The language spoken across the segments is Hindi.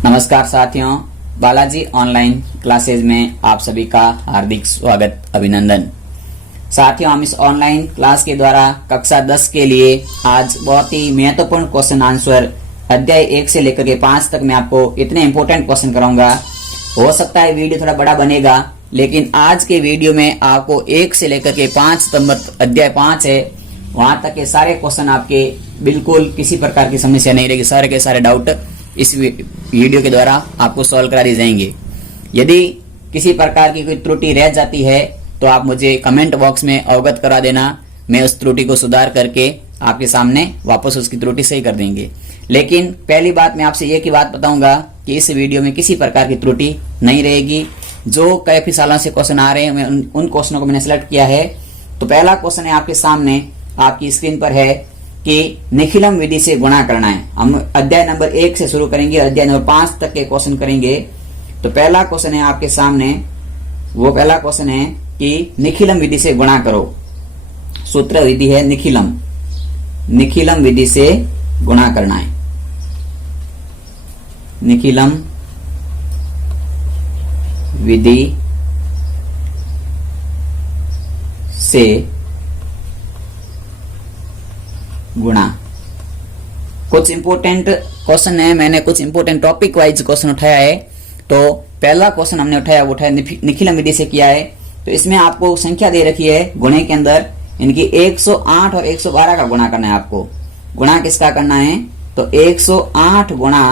नमस्कार साथियों, बालाजी ऑनलाइन क्लासेज में आप सभी का हार्दिक स्वागत, अभिनंदन। साथियों, हम इस ऑनलाइन क्लास के द्वारा कक्षा 10 के लिए आज बहुत ही महत्वपूर्ण क्वेश्चन आंसर अध्याय 1 से लेकर के 5 तक मैं आपको इतने इंपॉर्टेंट क्वेश्चन कराऊंगा। हो सकता है वीडियो थोड़ा बड़ा बनेगा, लेकिन आज के वीडियो में आपको 1 से लेकर के 5 सितंबर अध्याय 5 है, वहां तक के सारे क्वेश्चन आपके बिल्कुल किसी प्रकार की समस्या नहीं रहेगी। सारे के सारे डाउट इस वीडियो के द्वारा आपको सॉल्व करा दिए जाएंगे। यदि किसी प्रकार की कोई त्रुटि रह जाती है तो आप मुझे कमेंट बॉक्स में अवगत करा देना। मैं उस त्रुटि को सुधार करके आपके सामने वापस उसकी त्रुटि सही कर देंगे। लेकिन पहली बात मैं आपसे एक ही बात बताऊंगा कि इस वीडियो में किसी प्रकार की त्रुटि नहीं रहेगी। जो काफी सालों से क्वेश्चन आ रहे हैं, मैं उन क्वेश्चनों को मैंने सिलेक्ट किया है। तो पहला क्वेश्चन है आपके सामने, आपकी स्क्रीन पर है कि निखिलम विधि से गुणा करना है। हम अध्याय नंबर 1 से शुरू करेंगे, अध्याय नंबर 5 तक के क्वेश्चन करेंगे। तो पहला क्वेश्चन है आपके सामने, वो पहला क्वेश्चन है कि निखिलम विधि से गुणा करो। सूत्र विधि है निखिलम, निखिलम विधि से गुणा करना है। निखिलम विधि से गुणा। कुछ इंपोर्टेंट क्वेश्चन है, मैंने कुछ इंपोर्टेंट टॉपिक वाइज क्वेश्चन उठाया है। तो पहला क्वेश्चन हमने उठाया वो उठाया निखिलम विधि से किया है। तो इसमें आपको संख्या दे रखी है गुणे के अंदर, इनकी 108 और 112 का गुणा करना है। आपको गुणा किसका करना है? तो 108 गुणा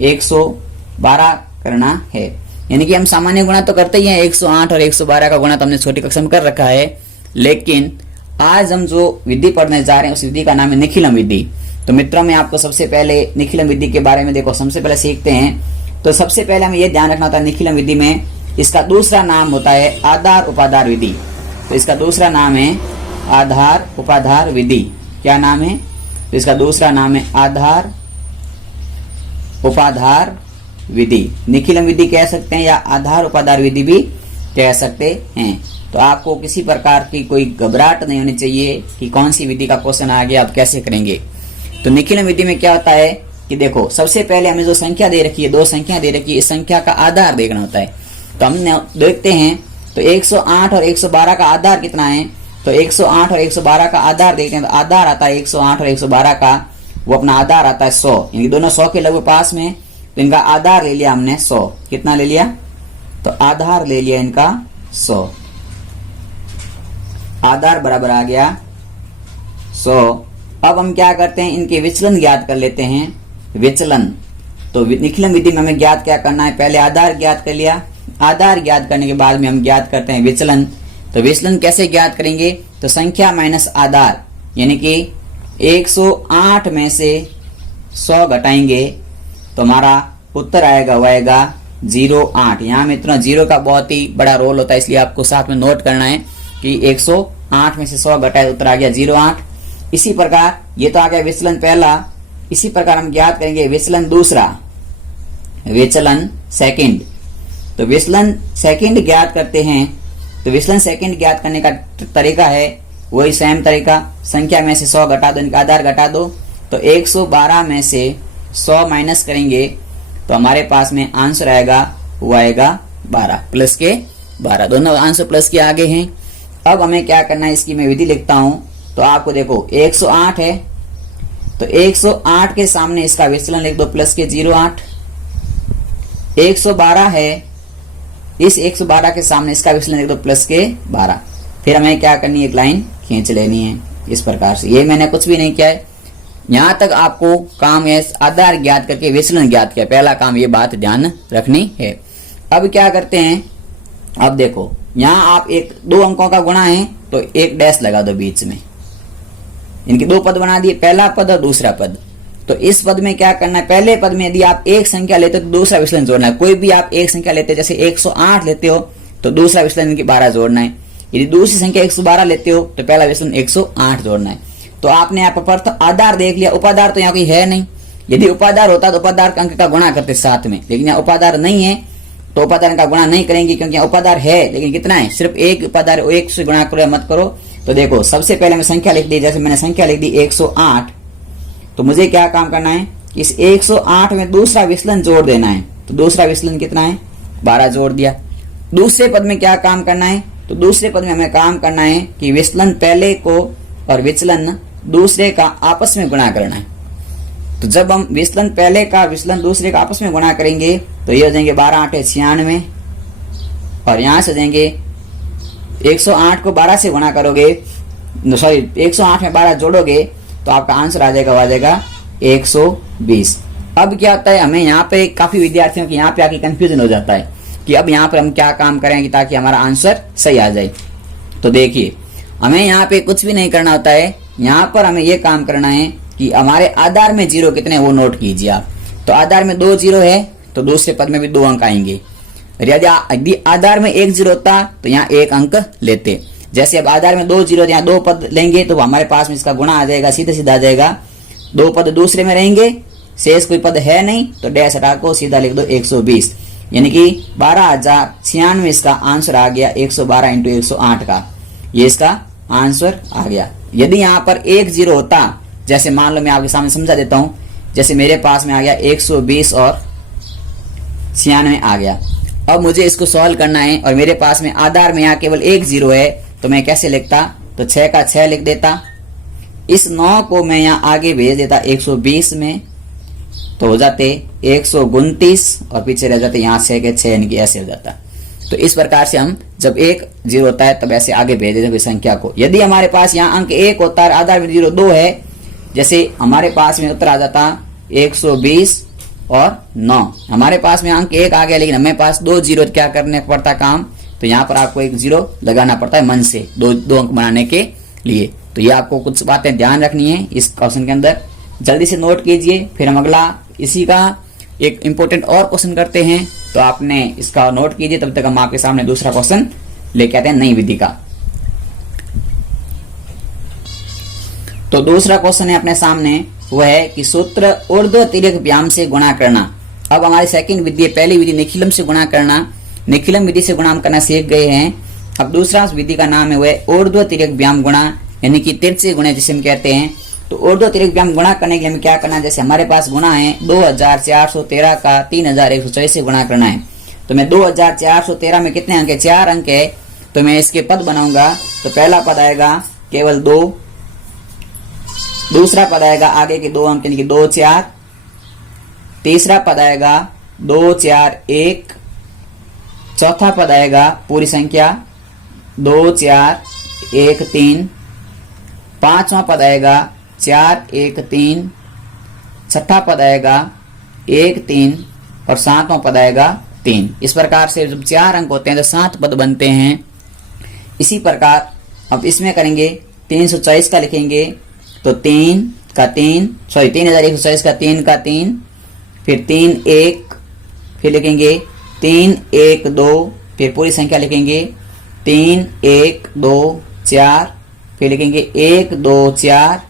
112 करना है। यानी कि हम सामान्य गुणा तो करते ही हैं, 108 और 112 का गुणा तो हमने छोटी कक्षा में कर रखा है। लेकिन आज हम जो विधि पढ़ने जा रहे हैं उस विधि का नाम है निखिलम विधि। तो मित्रों, मैं आपको सबसे पहले निखिलम विधि के बारे में देखो सबसे पहले सीखते हैं। तो सबसे पहले हमें यह ध्यान रखना होता है, निखिलम विधि में इसका दूसरा नाम होता है आधार उपाधार विधि। तो इसका दूसरा नाम है आधार उपाधार विधि। क्या नाम है? तो इसका दूसरा नाम है आधार उपाधार विधि। निखिलम विधि कह सकते हैं या आधार उपाधार विधि भी कह सकते हैं। तो आपको किसी प्रकार की कोई घबराहट नहीं होनी चाहिए कि कौन सी विधि का क्वेश्चन आ गया, आप कैसे करेंगे। तो निखिलम विधि में क्या होता है कि देखो, सबसे पहले हमें जो संख्या दे रखी है, 2 संख्या दे रखी है, इस संख्या का आधार देखना होता है। तो हमने देखते हैं, तो 108 और 112 का आधार कितना है? तो 108 और 112 का आधार देखते हैं। तो आधार आता है 108 और 112 का, वो अपना आधार आता है 100। यानी दोनों 100 के लगभग पास में। तो इनका आधार ले लिया हमने 100। कितना ले लिया? तो आधार ले लिया इनका 100। आधार बराबर आ गया 100। अब हम क्या करते हैं, इनके विचलन ज्ञात कर लेते हैं। विचलन, तो निखिलम विधि में हमें ज्ञात क्या करना है? पहले आधार ज्ञात कर लिया। आधार ज्ञात करने के बाद में हम ज्ञात करते हैं विचलन। तो विचलन कैसे ज्ञात करेंगे? तो संख्या माइनस आधार, यानी कि 108 में से 100 घटाएंगे तो हमारा उत्तर आएगा, वो आएगा 08। यहाँ मित्रों 0 का बहुत ही बड़ा रोल होता है, इसलिए आपको साथ में नोट करना है कि 108 में से 100 घटाए उत्तर आ गया 08। इसी प्रकार ये तो आ गया विचलन पहला। इसी प्रकार हम ज्ञात करेंगे विचलन दूसरा, विचलन सेकंड। तो विचलन सेकंड ज्ञात करते हैं। तो विचलन सेकंड ज्ञात करने का तरीका है वही सेम तरीका, संख्या में से 100 घटा दो, इनका आधार घटा दो। तो 112 में से 100 माइनस करेंगे तो हमारे पास में आंसर आएगा, वो आएगा 12, प्लस के 12। दोनों आंसर प्लस के आगे हैं। अब हमें क्या करना है, इसकी मैं विधि लिखता हूं। तो आपको देखो 108 है, तो 108 के सामने इसका विचलन लिख दो प्लस के 08। 112 है, इस 112 के सामने इसका विचलन लिख दो प्लस के 12। फिर हमें क्या करनी है, एक लाइन खींच लेनी है इस प्रकार से। ये मैंने कुछ भी नहीं किया है, यहां तक आपको काम है आधार ज्ञात करके विचलन ज्ञात किया। पहला काम ये बात ध्यान रखनी है। अब क्या करते हैं, अब देखो यहां आप 2 अंकों का गुणा है तो एक डैश लगा दो बीच में। इनके 2 पद बना दिए, पहला पद और दूसरा पद। तो इस पद में क्या करना है, पहले पद में यदि आप एक संख्या लेते हो तो दूसरा विचलन जोड़ना है। कोई भी आप एक संख्या लेते हो, जैसे 108 लेते हो तो दूसरा विचलन इनकी 12 जोड़ना है। यदि दूसरी संख्या 112 लेते हो तो पहला विचलन 108 जोड़ना है। तो आपने यहाँ पर आधार देख लिया, उपाधार तो यहाँ कोई है नहीं। यदि उपाधार होता तो उपाधार अंक का गुणा करते साथ में, लेकिन यहाँ उपाधार नहीं है तो उपाधार का गुणा नहीं करेंगे, क्योंकि यहाँ उपाधार है लेकिन कितना है, सिर्फ एक उपाधार, 1 से गुणा करो या मत करो। तो देखो सबसे पहले मैं संख्या लिख दी, जैसे मैंने संख्या लिख दी 108। तो मुझे क्या काम करना है, इस 108 में दूसरा विचलन जोड़ देना है। तो दूसरा विचलन कितना है? 12 जोड़ दिया। दूसरे पद में क्या काम करना है? तो दूसरे पद में हमें काम करना है कि विचलन पहले को और विचलन दूसरे का आपस में गुणा करना है। तो जब हम विचलन पहले का विचलन दूसरे का आपस में गुणा करेंगे तो ये हो जाएंगे 12 8 96, और यहां से देंगे 108 को 12 से गुणा करोगे, सॉरी 108 में 12 जोड़ोगे तो आपका आंसर आ जाएगा 120। अब क्या होता है, हमें यहाँ पे काफी विद्यार्थियों की यहाँ पे आके कंफ्यूजन हो जाता है कि अब यहाँ पर हम क्या काम करेंगे ताकि हमारा आंसर सही आ जाए। तो देखिए, हमें यहाँ पे कुछ भी नहीं करना होता है। यहाँ पर हमें ये काम करना है कि हमारे आधार में जीरो कितने वो नोट कीजिए आप। तो आधार में 2 जीरो है तो दूसरे पद में भी 2 अंक आएंगे। यदि आधार में 1 जीरो होता तो यहाँ 1 अंक लेते। जैसे अब आधार में 2 जीरो, यहाँ 2 पद लेंगे तो हमारे पास में इसका गुणा आ जाएगा, सीधा सीधा आ जाएगा। 2 पद दूसरे में रहेंगे, शेष कोई पद है नहीं तो डैश हटा को सीधा लिख दो 120, यानी कि 12,096 इसका आंसर आ गया 112 इंटू 108 का, ये इसका आंसर आ गया। यदि यहाँ पर 1 जीरो होता, जैसे मान लो मैं आपके सामने समझा देता हूं, जैसे मेरे पास में आ गया 120 और 96 आ गया। अब मुझे इसको सॉल्व करना है और मेरे पास में आधार में यहाँ केवल 1 जीरो है तो मैं कैसे लिखता? तो 6 का 6 लिख देता। इस 9 को मैं यहाँ आगे भेज देता 120 में, तो हो जाते 129 और पीछे रह जाते यहाँ 6 के 6, यानी कि ऐसे हो जाता। तो इस प्रकार से हम जब 1 जीरो होता है तब ऐसे आगे भेज देते कोई संख्या को। यदि हमारे पास यहाँ अंक 1 होता है, आधार में 0 2 है, जैसे हमारे पास में उत्तर आ जाता 120 और 9। हमारे पास में अंक 1 आ गया लेकिन हमें पास 2 जीरो क्या करने पड़ता काम, तो यहाँ पर आपको 1 जीरो लगाना पड़ता है मन से, दो अंक बनाने के लिए। तो ये आपको कुछ बातें ध्यान रखनी है इस क्वेश्चन के अंदर, जल्दी से नोट कीजिए। फिर हम अगला इसी का एक इंपॉर्टेंट और क्वेश्चन करते हैं, तो आपने इसका नोट कीजिए। तब तक हम आपके सामने दूसरा क्वेश्चन लेके आते हैं नई विधि का। तो दूसरा क्वेश्चन है अपने सामने, वह है कि सूत्र ऊर्ध्व तिर्यक व्याम से गुणा करना। अब हमारी सेकंड विधि, पहली विधि निखिलम से गुणा करना, निखिलम विधि से गुणा करना सीख गए हैं। अब दूसरा विधि का नाम है वह ऊर्ध्व तिर्यक व्याम गुणा, यानी कि तिरछे गुणे जिसे हम कहते हैं। तो ऊर्ध्व तिर्यक व्याम गुणा करने के लिए हमें क्या करना है? जैसे हमारे पास गुणा है 2413 का 3124 से गुणा करना है। तो मैं 2413 में कितने अंक है? 4 अंक है। तो मैं इसके पद बनाऊंगा। तो पहला पद आएगा केवल 2, दूसरा पद आएगा आगे के 2 अंक यानी कि 2 4, तीसरा पद आएगा 2 4 1, चौथा पद आएगा पूरी संख्या 2 4 1 3, पांचवा पद आएगा 4 1 3, छठा पद आएगा 1 3 और सातवां पद आएगा 3। इस प्रकार से जब 4 अंक होते हैं तो 7 पद बनते हैं। इसी प्रकार अब इसमें करेंगे 324 का लिखेंगे तो 3 का 3, सॉरी 3124 का 3 का 3, फिर 3 1, फिर लिखेंगे 3 1 2, फिर पूरी संख्या लिखेंगे 3 1 2 4, फिर लिखेंगे 1 2 4,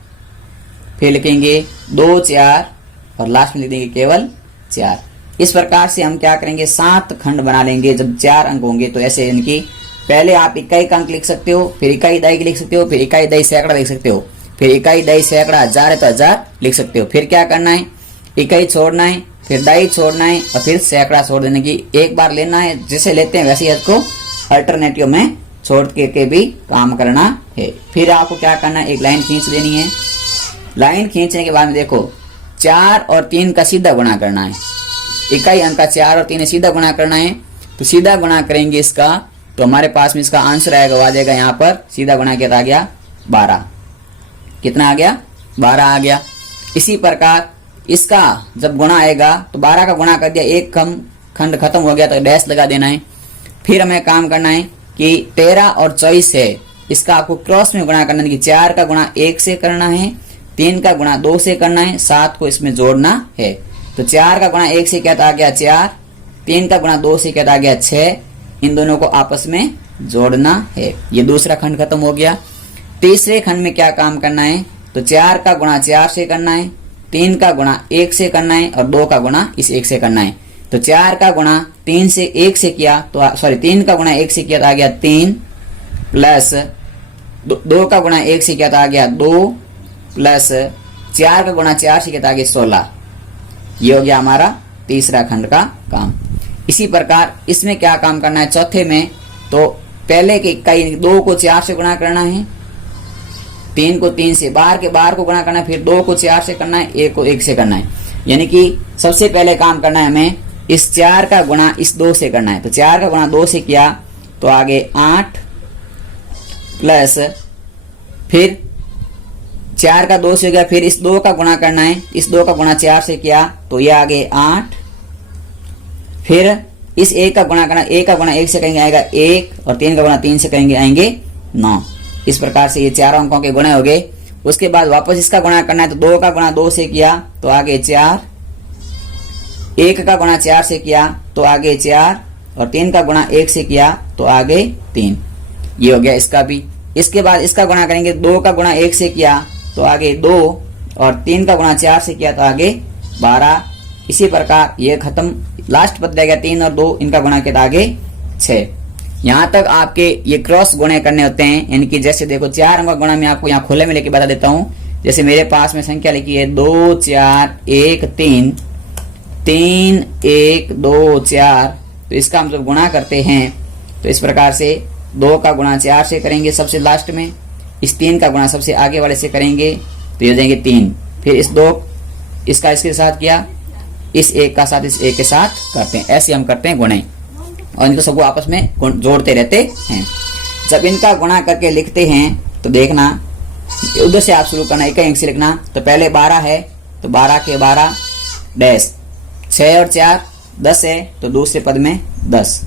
फिर लिखेंगे 2 4 और लास्ट में लिख देंगे केवल 4। इस प्रकार से हम क्या करेंगे? 7 खंड बना लेंगे जब 4 अंक होंगे। तो ऐसे यानी कि पहले आप इकाई का अंक लिख सकते हो, फिर इकाई दही लिख सकते हो, फिर इकाई दही सैकड़ा लिख सकते हो, फिर इकाई दही सैकड़ा 1000 है तो 1000 लिख सकते हो। फिर क्या करना है? इकाई छोड़ना है, फिर दही छोड़ना है और फिर सैकड़ा छोड़ देने की एक बार लेना है। जैसे लेते हैं वैसे ही इसको अल्टरनेटिव में छोड़ के भी काम करना है। फिर आपको क्या करना है? एक लाइन खींच देनी है। लाइन खींचने के बाद में देखो 4 और 3 का सीधा गुणा करना है। इकाई अंक का 4 और 3 सीधा गुणा करना है। तो सीधा गुणा करेंगे इसका तो हमारे पास में इसका आंसर आएगा, आ जाएगा यहाँ पर सीधा गुणा किया आ गया 12। कितना आ गया? 12 आ गया। इसी प्रकार इसका जब गुणा आएगा तो 12 का गुणा कर दिया, एक खंड खत्म हो गया तो डैश लगा देना है। फिर हमें काम करना है कि 13 और 24 है, इसका आपको क्रॉस में गुणा करना है कि 4 का गुणा 1 से करना है, 3 का गुणा 2 से करना है, 7 को इसमें जोड़ना है। तो 4 का गुणा 1 से क्या आ गया 4, 3 का गुणा 2 से क्या आ गया 6, इन दोनों को आपस में जोड़ना है। ये दूसरा खंड खत्म हो गया। तीसरे खंड में क्या काम करना है? तो 4 का गुणा 4 से करना है, 3 का गुणा 1 से करना है और 2 का गुणा इस 1 से करना है। तो 4 का गुणा 3 से 1 से किया तो सॉरी 3 का गुणा 1 से किया तो आ गया 3, प्लस 2 का गुणा 1 से किया तो आ गया 2, प्लस 4 का गुणा 4 से किया तो आ गया 16। ये हो गया हमारा तीसरा खंड का काम। इसी प्रकार इसमें क्या काम करना है चौथे में, तो पहले के कई 2 को 4 से गुणा करना है, 3 को 3 से, बाहर को गुणा करना है, फिर 2 को 4 से करना है, 1 को 1 से करना है। यानी कि सबसे पहले काम करना है हमें इस 4 का गुणा इस 2 से करना है। तो 4 का गुणा 2 से किया तो आगे 8 प्लस फिर 4 का 2 से हो गया, फिर इस 2 का गुणा करना है, इस 2 का गुणा 4 से किया तो ये आगे 8, फिर इस 1 का गुणा करना, 1 का गुणा 1 से करेंगे आएगा 1 और 3 का गुणा 3 से करेंगे आएंगे 9। इस प्रकार से ये 4 अंकों के गुणे हो गए। उसके बाद वापस इसका गुणा करना है तो 2 का गुणा 2 से किया तो आगे 4, 1 का गुणा 4 से किया तो आगे 4 और 3 का गुणा 1 से किया तो आगे 3। ये हो गया इसका भी। इसके बाद इसका गुणा करेंगे, 2 का गुणा 1 से किया तो आगे 2 और 3 का गुणा 4 से किया तो आगे 12। इसी प्रकार ये खत्म, लास्ट पद रहेगा 3 और 2, इनका गुणा किया तो आगे 6। यहाँ तक आपके ये क्रॉस गुणे करने होते हैं। यानी कि जैसे देखो 4 अंक गुणा मैं आपको यहाँ खुले में लेके बता देता हूँ। जैसे मेरे पास में संख्या लिखी है 2 4 1 3, 3 1 2 4, तो इसका हम जब गुणा करते हैं तो इस प्रकार से 2 का गुणा 4 से करेंगे सबसे लास्ट में, इस 3 का गुणा सबसे आगे वाले से करेंगे तो ये हो जाएंगे 3, फिर इस 2 इसका इसके साथ किया, इस 1 का साथ इस 1 के साथ करते हैं। ऐसे हम करते हैं गुणे और इनको सबको आपस में जोड़ते रहते हैं। जब इनका गुणा करके लिखते हैं तो देखना उधर से आप शुरू करना, एक अंक से लिखना। तो पहले 12 है तो 12 के 12 डैश, 6 और 4 10 है तो दूसरे पद में 10,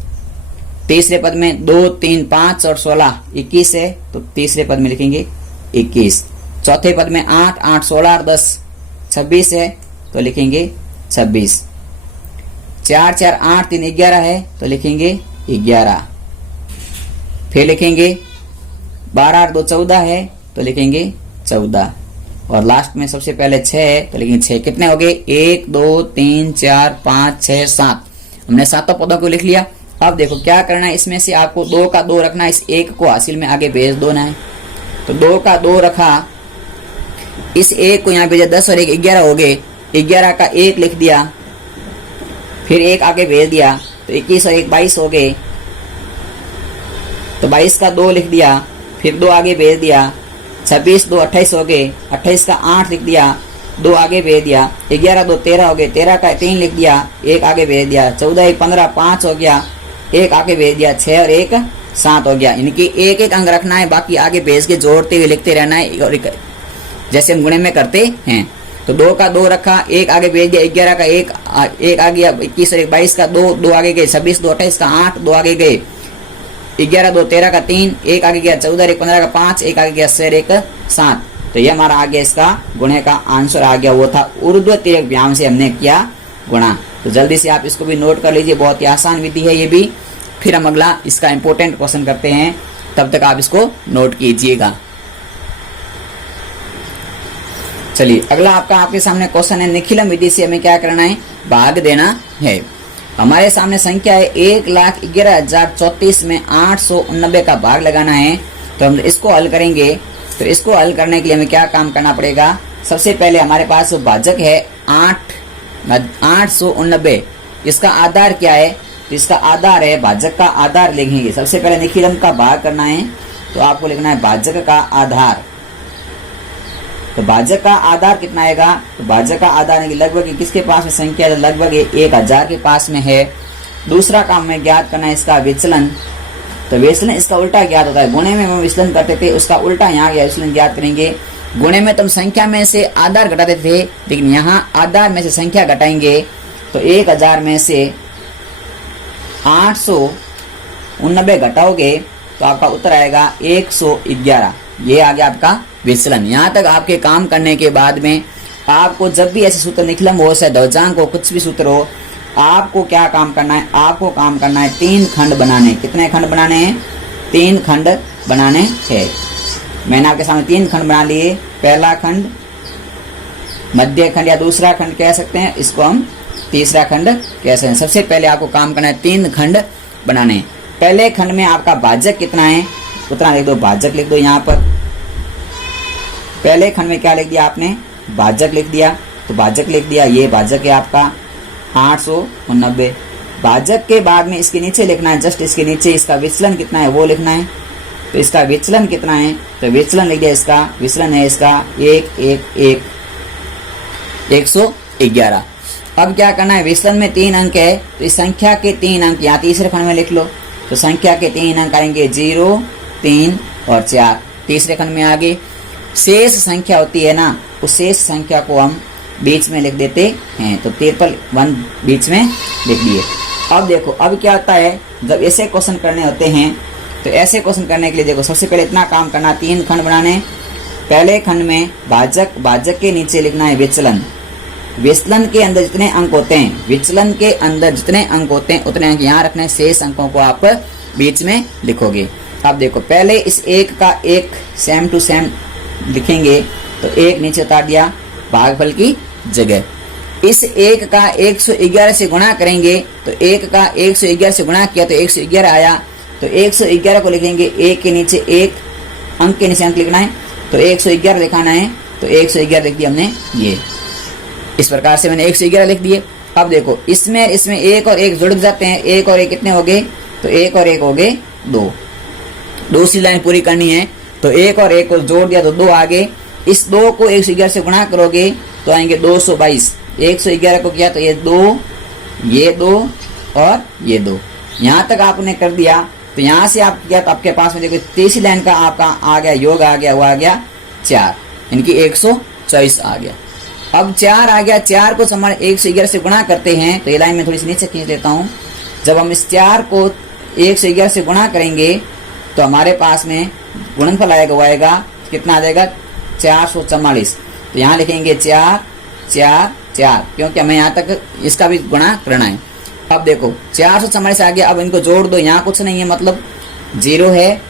तीसरे पद में 2 3 5 और 16 21 है तो तीसरे पद में लिखेंगे 21, चौथे पद में 8 8 16 और 10 26 है तो लिखेंगे 26, 4 4 8 3 11 है तो लिखेंगे 11, फिर लिखेंगे 12 और 2 14 है तो लिखेंगे 14 और लास्ट में सबसे पहले 6 है तो लिखेंगे 6। कितने हो गए 1 2 3 4 5 6 7। हमने 7 पदों को लिख लिया। अब देखो क्या करना है, इसमें से आपको 2 का 2 रखना है, इस 1 को हासिल में आगे भेज देना है। तो 2 का 2 रखा, इस 1 को यहाँ भेजा, 10 और 1 11 हो गए, 11 का 1 लिख दिया, फिर 1 आगे भेज दिया तो 21 और 1 22 हो गए, तो 22 का 2 लिख दिया, फिर 2 आगे भेज दिया, 26 2 28 हो गए, 28 का 8 लिख दिया, 2 आगे भेज दिया, 11 2 13 हो गए, 13 का 3 लिख दिया, 1 आगे भेज दिया, 14 1 15 5 हो गया, 1 आगे भेज दिया, 6 और 1 7 हो गया। यानी कि एक एक अंक रखना है, बाकी आगे भेज के जोड़ते हुए लिखते रहना है और जैसे हम गुणे में करते हैं। तो 2 का 2 रखा, 1 आगे भेज दिया, 11 का 1 आ गया, 21 और 1 22 का 2 आगे गए, 26 2 28 का 8 2 आगे गए, 11 2 13 का 3 1 आगे गया, 14 1 15 का 5 1 आगे गया, 6 1 7। तो ये हमारा आ गया, इसका गुणे का आंसर आ गया, वो था ऊर्ध्व तिर्यक व्यायाम से हमने किया गुणा। तो जल्दी से आप इसको भी नोट कर लीजिए, बहुत ही आसान विधि है ये भी। फिर हम अगला इसका इंपॉर्टेंट क्वेश्चन करते हैं, तब तक आप इसको नोट कीजिएगा। चलिए अगला आपके सामने क्वेश्चन है, निखिलम विधि से हमें क्या करना है, भाग देना है। हमारे सामने संख्या है 1,11,034 में 889 का भाग लगाना है। तो हम इसको हल करेंगे। तो इसको हल करने के लिए हमें क्या काम करना पड़ेगा, सबसे पहले हमारे पास भाजक है 889, इसका आधार क्या है, तो इसका आधार है, भाजक का आधार लिखेंगे। सबसे पहले निखिलम का भाग करना है तो आपको लिखना है भाजक का आधार। तो भाजक का आधार कितना आएगा, तो भाजक का आधार लगभग किसके पास में संख्या है, लगभग 1000 के पास में है। दूसरा काम में ज्ञात करना है इसका विचलन। तो विचलन इसका उल्टा ज्ञात होता है, गुणे में हम विचलन करते थे, उसका उल्टा यहाँ विचलन ज्ञात करेंगे। गुणे में तुम संख्या में से आधार घटाते थे, लेकिन यहाँ आधार में से संख्या घटाएंगे। तो 1000 में से 889 घटाओगे तो आपका उत्तर आएगा 111। ये आ गया आपका विचलन। यहाँ तक आपके काम करने के बाद में आपको जब भी ऐसे सूत्र निखिलम हो, चाहे ध्वजांक हो, कुछ भी सूत्र हो, आपको क्या काम करना है, आपको काम करना है 3 खंड बनाने। कितने खंड बनाने हैं, 3 खंड बनाने हैं। मैंने आपके सामने 3 खंड बना लिए। पहला खंड, मध्य खंड या दूसरा खंड कह सकते हैं, इसको हम तीसरा खंड कह सकते हैं। सबसे पहले आपको काम करना है 3 खंड बनाने। पहले खंड में आपका भाजक कितना है उतना लिख दो, भाजक लिख दो। यहाँ पर पहले खंड में क्या लिख दिया आपने, भाजक लिख दिया। तो भाजक लिख दिया, ये भाजक है आपका 890। भाजक के बाद में इसके नीचे लिखना है, जस्ट इसके नीचे इसका विचलन कितना है वो लिखना है। तो इसका विचलन कितना है, तो विचलन लिख दिया, इसका विचलन है इसका 111। अब क्या करना है, विचलन में 3 अंक है तो इस संख्या के 3 अंक यहाँ तीसरे खंड में लिख लो। तो संख्या के 3 अंक आएंगे 0, 3 और 4 तीसरे खंड में आगे। शेष संख्या होती है ना, उस शेष संख्या को हम बीच में लिख देते हैं। तो 1 बीच में लिख दिए। अब देखो अब क्या होता है, जब ऐसे क्वेश्चन करने होते हैं तो ऐसे क्वेश्चन करने के लिए देखो सबसे पहले इतना काम करना, 3 खंड बनाने। पहले खंड में भाजक, भाजक के नीचे लिखना है विचलन। विचलन के अंदर जितने अंक होते हैं, विचलन के अंदर जितने अंक होते हैं उतने अंक यहाँ रखने, शेष अंकों को आप बीच में लिखोगे। अब देखो पहले इस 1 का 1 सेम टू सेम लिखेंगे, तो 1 नीचे उतार दिया भागफल की जगह। इस 1 का 111 से गुणा करेंगे, तो 1 का 111 से गुणा किया तो 111 आया। तो 111 को लिखेंगे, 1 के नीचे 1 अंक के नीचे अंक लिखना है, तो 111 लिखाना है। तो 111 लिख दिया हमने, ये इस प्रकार से मैंने 111 लिख दिए। अब देखो इसमें 1 और 1 जुड़ जाते हैं, 1 और 1 कितने हो गए, तो 1 और 1 हो गए 2। दूसरी लाइन पूरी करनी है, तो 1 और 1 को जोड़ दिया तो 2 आ गए। इस 2 को 111 से गुणा करोगे तो आएंगे 222। 111 को किया तो ये 2, ये 2 और ये 2, यहाँ तक आपने कर दिया। तो यहाँ से आप किया तो आपके पास में देखो तीसरी लाइन का आपका आ गया, योग आ गया, वो आ गया 4, इनकी 124 आ गया। अब 4 आ गया, 4 को हमारे 111 से गुणा करते हैं, तो ये लाइन में थोड़ी सी नीचे खींच देता हूँ। जब हम इस 4 को 111 से गुणा करेंगे तो हमारे पास में गुणनफल आएगा, वो आएगा कितना आ जाएगा 444। तो यहाँ लिखेंगे 4 4 4, क्योंकि हमें यहाँ तक इसका भी गुणा करना है। अब देखो 444 आ गया। अब इनको जोड़ दो, यहाँ कुछ नहीं है मतलब 0 है,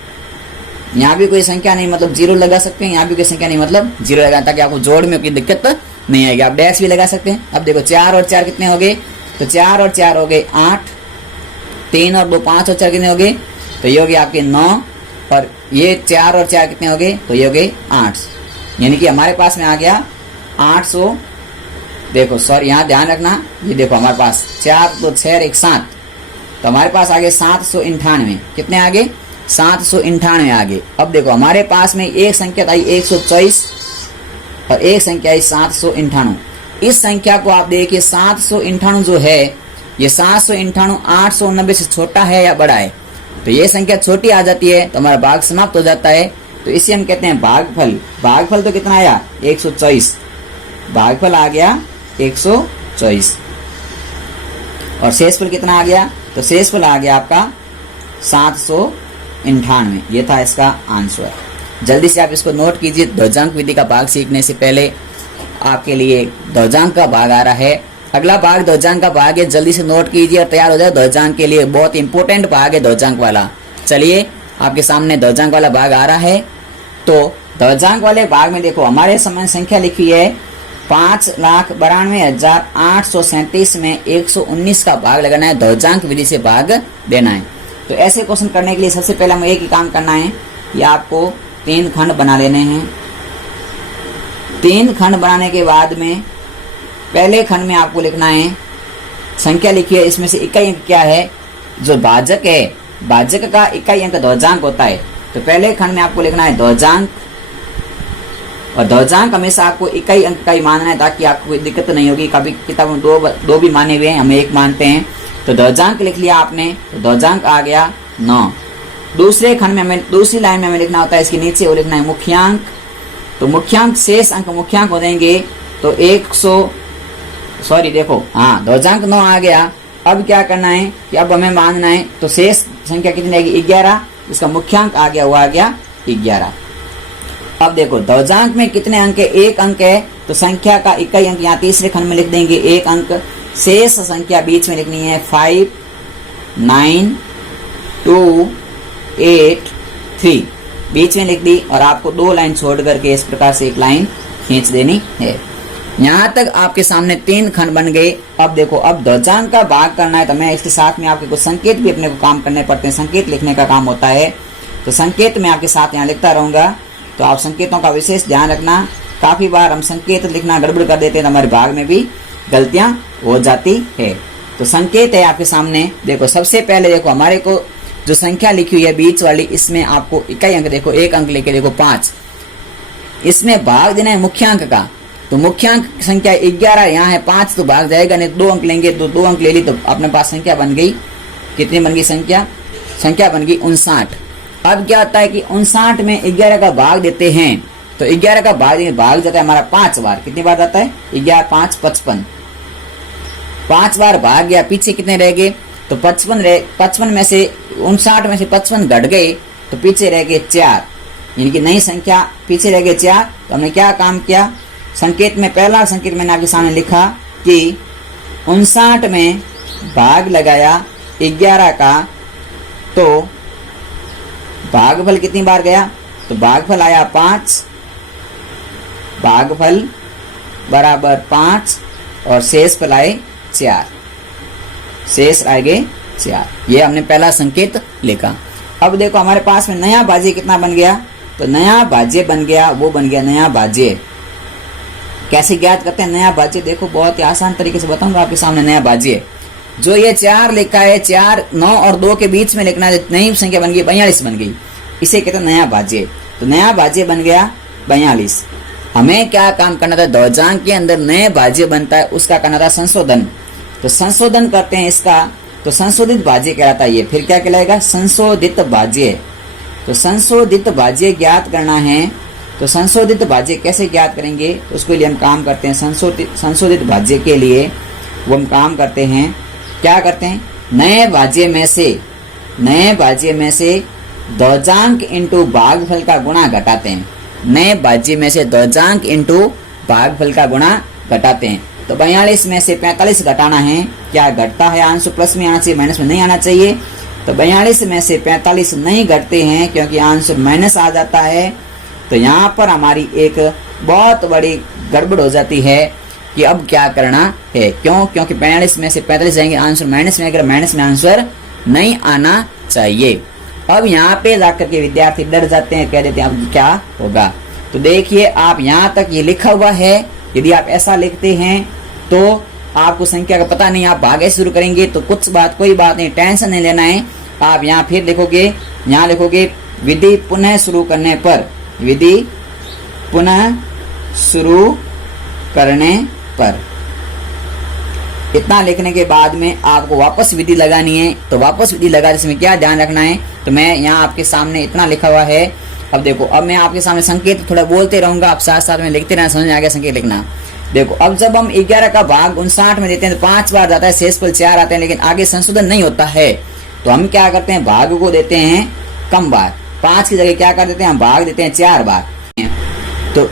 यहाँ भी कोई संख्या नहीं मतलब 0 लगा सकते हैं, यहाँ भी कोई संख्या नहीं मतलब 0 लगा, ताकि आपको जोड़ में कोई दिक्कत नहीं आएगी। आप डैश भी लगा सकते हैं। अब देखो 4 और 4 कितने हो गए, तो 4 और 4 हो गए 8, 3 और 2 5 और 4 कितने हो गए, तो ये हो गए आपके 9, और ये 4 और 4 कितने हो गए, तो ये हो गए 8। यानी कि हमारे पास में आ गया 800। देखो सॉरी यहाँ ध्यान रखना, ये देखो हमारे पास 4 2 6 1 7, तो हमारे पास आगे 798। कितने आगे, 798 आगे। अब देखो हमारे पास में एक संख्या आई 124 और एक संख्या आई 798। इस संख्या को आप देखिए 798 जो है, ये 798 890 से छोटा है या बड़ा है, तो ये संख्या छोटी आ जाती है, तो हमारा भाग समाप्त हो जाता है। तो इसे हम कहते हैं भागफल। भागफल तो कितना आया 124, भागफल आ गया 124। और शेषफल कितना आ गया, तो शेषफल आ गया आपका 798। ये था इसका आंसर। जल्दी से आप इसको नोट कीजिए। ध्वजांक विधि का भाग सीखने से पहले आपके लिए ध्वजांक का भाग आ रहा है। अगला भाग ध्वजांक का भाग है, जल्दी से नोट कीजिए और तैयार हो जाए। ध्वजांक के लिए बहुत इंपॉर्टेंट भाग है ध्वजांक वाला। चलिए आपके सामने ध्वजांक वाला भाग आ रहा है। तो ध्वजांक वाले भाग में देखो हमारे समय संख्या लिखी है 5,92,837 में 119 का भाग लगाना है। ध्वजांक विधि से भाग देना है। तो ऐसे क्वेश्चन करने के लिए सबसे पहले हमें एक ही काम करना है कि आपको 3 खंड बना लेने हैं। 3 खंड बनाने के बाद में पहले खंड में आपको लिखना है, संख्या लिखी है, इसमें से इकाई अंक क्या है, जो भाजक है, भाजक का इकाई अंक ध्वजांक होता है। तो पहले खंड में आपको लिखना है ध्वजांक, और ध्वजांक हमेशा आपको इकाई अंक का ही मानना है, ताकि आपको कोई दिक्कत नहीं होगी। कभी किताबों में दो भी माने हुए हैं, हम एक मानते हैं। तो ध्वजांक लिख लिया आपने, तो ध्वजांक आ गया 9। दूसरे खंड में हमें, दूसरी लाइन में हमें लिखना होता है, इसके नीचे वो लिखना है मुख्यांक। तो मुख्यांक शेष अंक मुख्यांक हो जाएंगे, तो 100 देखो हाँ ध्वजांक 9 आ गया। अब क्या करना है कि अब हमें मानना है, तो शेष संख्या कितनी आएगी 11, इसका मुख्यांक आ गया, वो आ गया 11। अब देखो ध्वजांक में कितने अंक है, 1 अंक है, तो संख्या का इकाई अंक यहाँ तीसरे खंड में लिख देंगे 1 अंक। शेष संख्या बीच में लिखनी है 5 9 2 8 3, बीच में लिख दी, और आपको 2 लाइन छोड़ करके इस प्रकार से एक लाइन खींच देनी है। यहाँ तक आपके सामने 3 खंड बन गए। अब देखो अब ध्वजांक का भाग करना है, तो मैं इसके साथ में आपके कुछ संकेत भी अपने को काम करने पड़ते हैं। संकेत लिखने का काम होता है, तो संकेत मैं आपके साथ यहाँ लिखता रहूंगा, तो आप संकेतों का विशेष ध्यान रखना। काफी बार हम संकेत लिखना गड़बड़ कर देते हैं, तो हमारे भाग में भी गलतियां हो जाती है। तो संकेत है आपके सामने। देखो सबसे पहले देखो हमारे को जो संख्या लिखी हुई है बीच वाली, इसमें आपको इकाई अंक देखो, एक अंक लेके देखो 5, इसमें भाग देना है मुख्यांक का। तो मुख्यांक संख्या 11 यहाँ है, 5 तो भाग जाएगा नहीं, 2 अंक लेंगे तो 2 अंक ले ली, तो अपने पास संख्या बन गई, कितनी बन गई संख्या बन गई 59। अब क्या होता है कि 59 में 11 का भाग देते हैं, तो 11 का भाग जाता है हमारा 5 बार। कितनी बार जाता है? 11 5 55, 5 बार भाग गया। पीछे कितने रह गए? तो 55 में से 59 में से 55 घट गए, तो पीछे रह गए 4, यानी कि नई संख्या पीछे रह गए 4। तो हमने क्या काम किया? संकेत में पहला संकेत मैंने आपके सामने लिखा कि 59 में भाग लगाया 11 का, तो भागफल कितनी बार गया? तो भागफल आया 5, भागफल बराबर 5 और शेष फल आए 4, शेष आएंगे 4। ये हमने पहला संकेत लिखा। अब देखो हमारे पास में नया भाज्य कितना बन गया? तो नया भाज्य बन गया, वो बन गया नया भाज्य। कैसे ज्ञात करते हैं नया भाज्य? देखो बहुत ही आसान तरीके से बताऊंगा आपके सामने। नया भाज्य जो ये 4 लिखा है, 4 9 और 2 के बीच में लिखना है, नई संख्या बन गई 42 बन गई, इसे कहते हैं नया भाज्य। तो नया भाज्य बन गया 42। हमें क्या काम करना था? ध्वजांक के अंदर नए भाज्य बनता है, उसका करना था संशोधन। तो संशोधन करते हैं इसका, तो संशोधित भाज्य कहलाता है ये। फिर क्या कहलाएगा? संशोधित भाज्य। तो संशोधित भाज्य ज्ञात करना है, तो संशोधित भाज्य कैसे ज्ञात करेंगे? उसके लिए हम काम करते हैं संशोधित भाज्य के लिए वो हम काम करते हैं, क्या करते हैं? नए भाज्य में से ध्वजांक इंटू भागफल का गुणा घटाते हैं। नए भाज्य में से ध्वजांक इंटू भागफल का गुणा घटाते हैं। तो 42 में से 45 घटाना है, क्या घटता है? आंसर प्लस में आना चाहिए, माइनस में नहीं आना चाहिए। तो 42 में से 45 नहीं घटते हैं क्योंकि आंसर माइनस आ जाता है। तो यहाँ पर हमारी एक बहुत बड़ी गड़बड़ हो जाती है कि अब क्या करना है। क्यों? क्योंकि 42 में से 45 जाएंगे, आंसर माइनस में, अगर माइनस में आंसर नहीं आना चाहिए। अब यहाँ पे जाकर के विद्यार्थी डर जाते हैं, कह देते हैं अब क्या होगा। तो देखिए आप यहाँ तक ये लिखा हुआ है, यदि आप ऐसा लिखते हैं तो आपको संख्या का पता नहीं, आप भागे शुरू करेंगे तो कोई बात नहीं, टेंशन नहीं लेना है। आप यहाँ फिर देखोगे, यहाँ लिखोगे विधि पुनः शुरू करने पर, विधि पुनः शुरू करने पर, इतना लिखने के बाद में आपको वापस विधि लगानी है। तो वापस विधि लगाने से क्या ध्यान रखना है? तो मैं यहाँ आपके सामने इतना लिखा हुआ है। अब देखो, अब मैं आपके सामने संकेत थोड़ा बोलते रहूंगा, आप साथ साथ में लिखते रहना, समझ में आ गया संकेत लिखना। देखो अब जब हम 11 का भाग 59 में देते हैं तो 5 बार जाता है, शेषफल 4 आते हैं, लेकिन आगे संशोधन नहीं होता है। तो हम क्या करते हैं? भाग को देते हैं कम बार, 5 की जगह क्या कर देते हैं? हम भाग देते हैं 4 बार। तो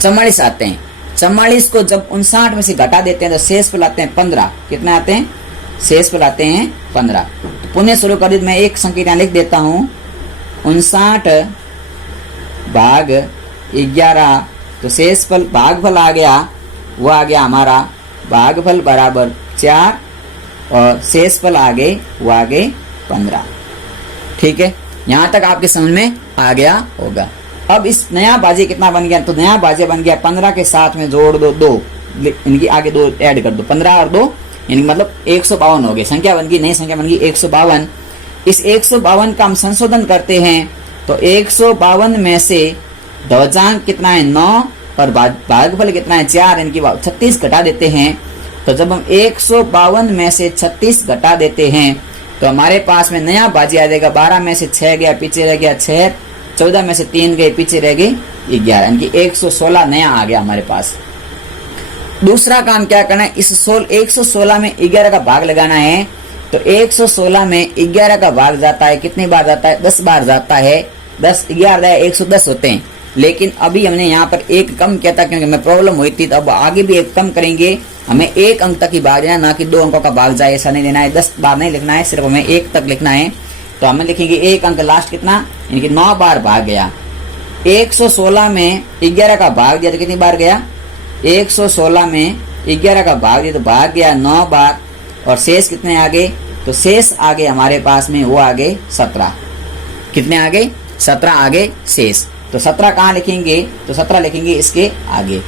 44 आते हैं। 44 को जब 59 में से घटा देते हैं तो शेषफल आते हैं 15। कितने आते हैं? शेषफल आते हैं 15। तो पुनः शुरू कर दी, मैं एक संकेत यहाँ लिख देता हूँ, 59 भाग 11, तो शेषफल भागफल आ गया, वो आ गया हमारा भागफल बराबर 4 और शेषफल आ गए, वो आ गए 15। ठीक है, यहाँ तक आपके समझ में आ गया होगा। अब इस नया भाज्य कितना बन गया? तो नया भाज्य बन गया 15 के साथ में जोड़ दो 2, इनकी आगे 2 ऐड कर दो, 15 और 2 यानी मतलब 152 हो गए। संख्या बन गई, नई संख्या बन गई 152। इस 152 का हम संशोधन करते हैं, तो 152 में से ध्वजांक कितना है? 9 और भागफल कितना है? 4, इनकी 36 घटा देते हैं। तो जब हम 152 में से 36 घटा देते हैं तो हमारे पास में नया भाज्य आ जाएगा। 12 में से 6 गया, पीछे रह गया 6, 14 में से 3 गए, पीछे रह गए 11, इनकी 116 नया आ गया हमारे पास। दूसरा काम क्या करना है? इस 116 में 11 का भाग लगाना है। तो 116 में 11 का भाग जाता है, कितनी बार जाता है? 10 बार जाता है। 10 11 110 होते हैं, लेकिन अभी हमने यहाँ पर एक कम किया था क्योंकि हमें प्रॉब्लम हुई थी। तो अब आगे भी एक कम करेंगे, हमें 1 अंक तक ही भाग देना, ना कि 2 अंकों का भाग जाए, ऐसा नहीं देना है। 10 बार नहीं लिखना है, सिर्फ हमें 1 तक लिखना है। तो हमें लिखेंगे 1 अंक लास्ट कितना, इनकी 9 बार भाग गया। 116 में 11 का भाग दिया तो कितनी बार गया? 116 में 11 का भाग दिया तो भाग गया 9 बार, और शेष कितने आ गए? तो शेष आ गए हमारे पास में, वो आ गए 17। कितने आ गए? 17 आ गए शेष। तो 17 कहाँ लिखेंगे, तो 17 लिखेंगे इसके आगे।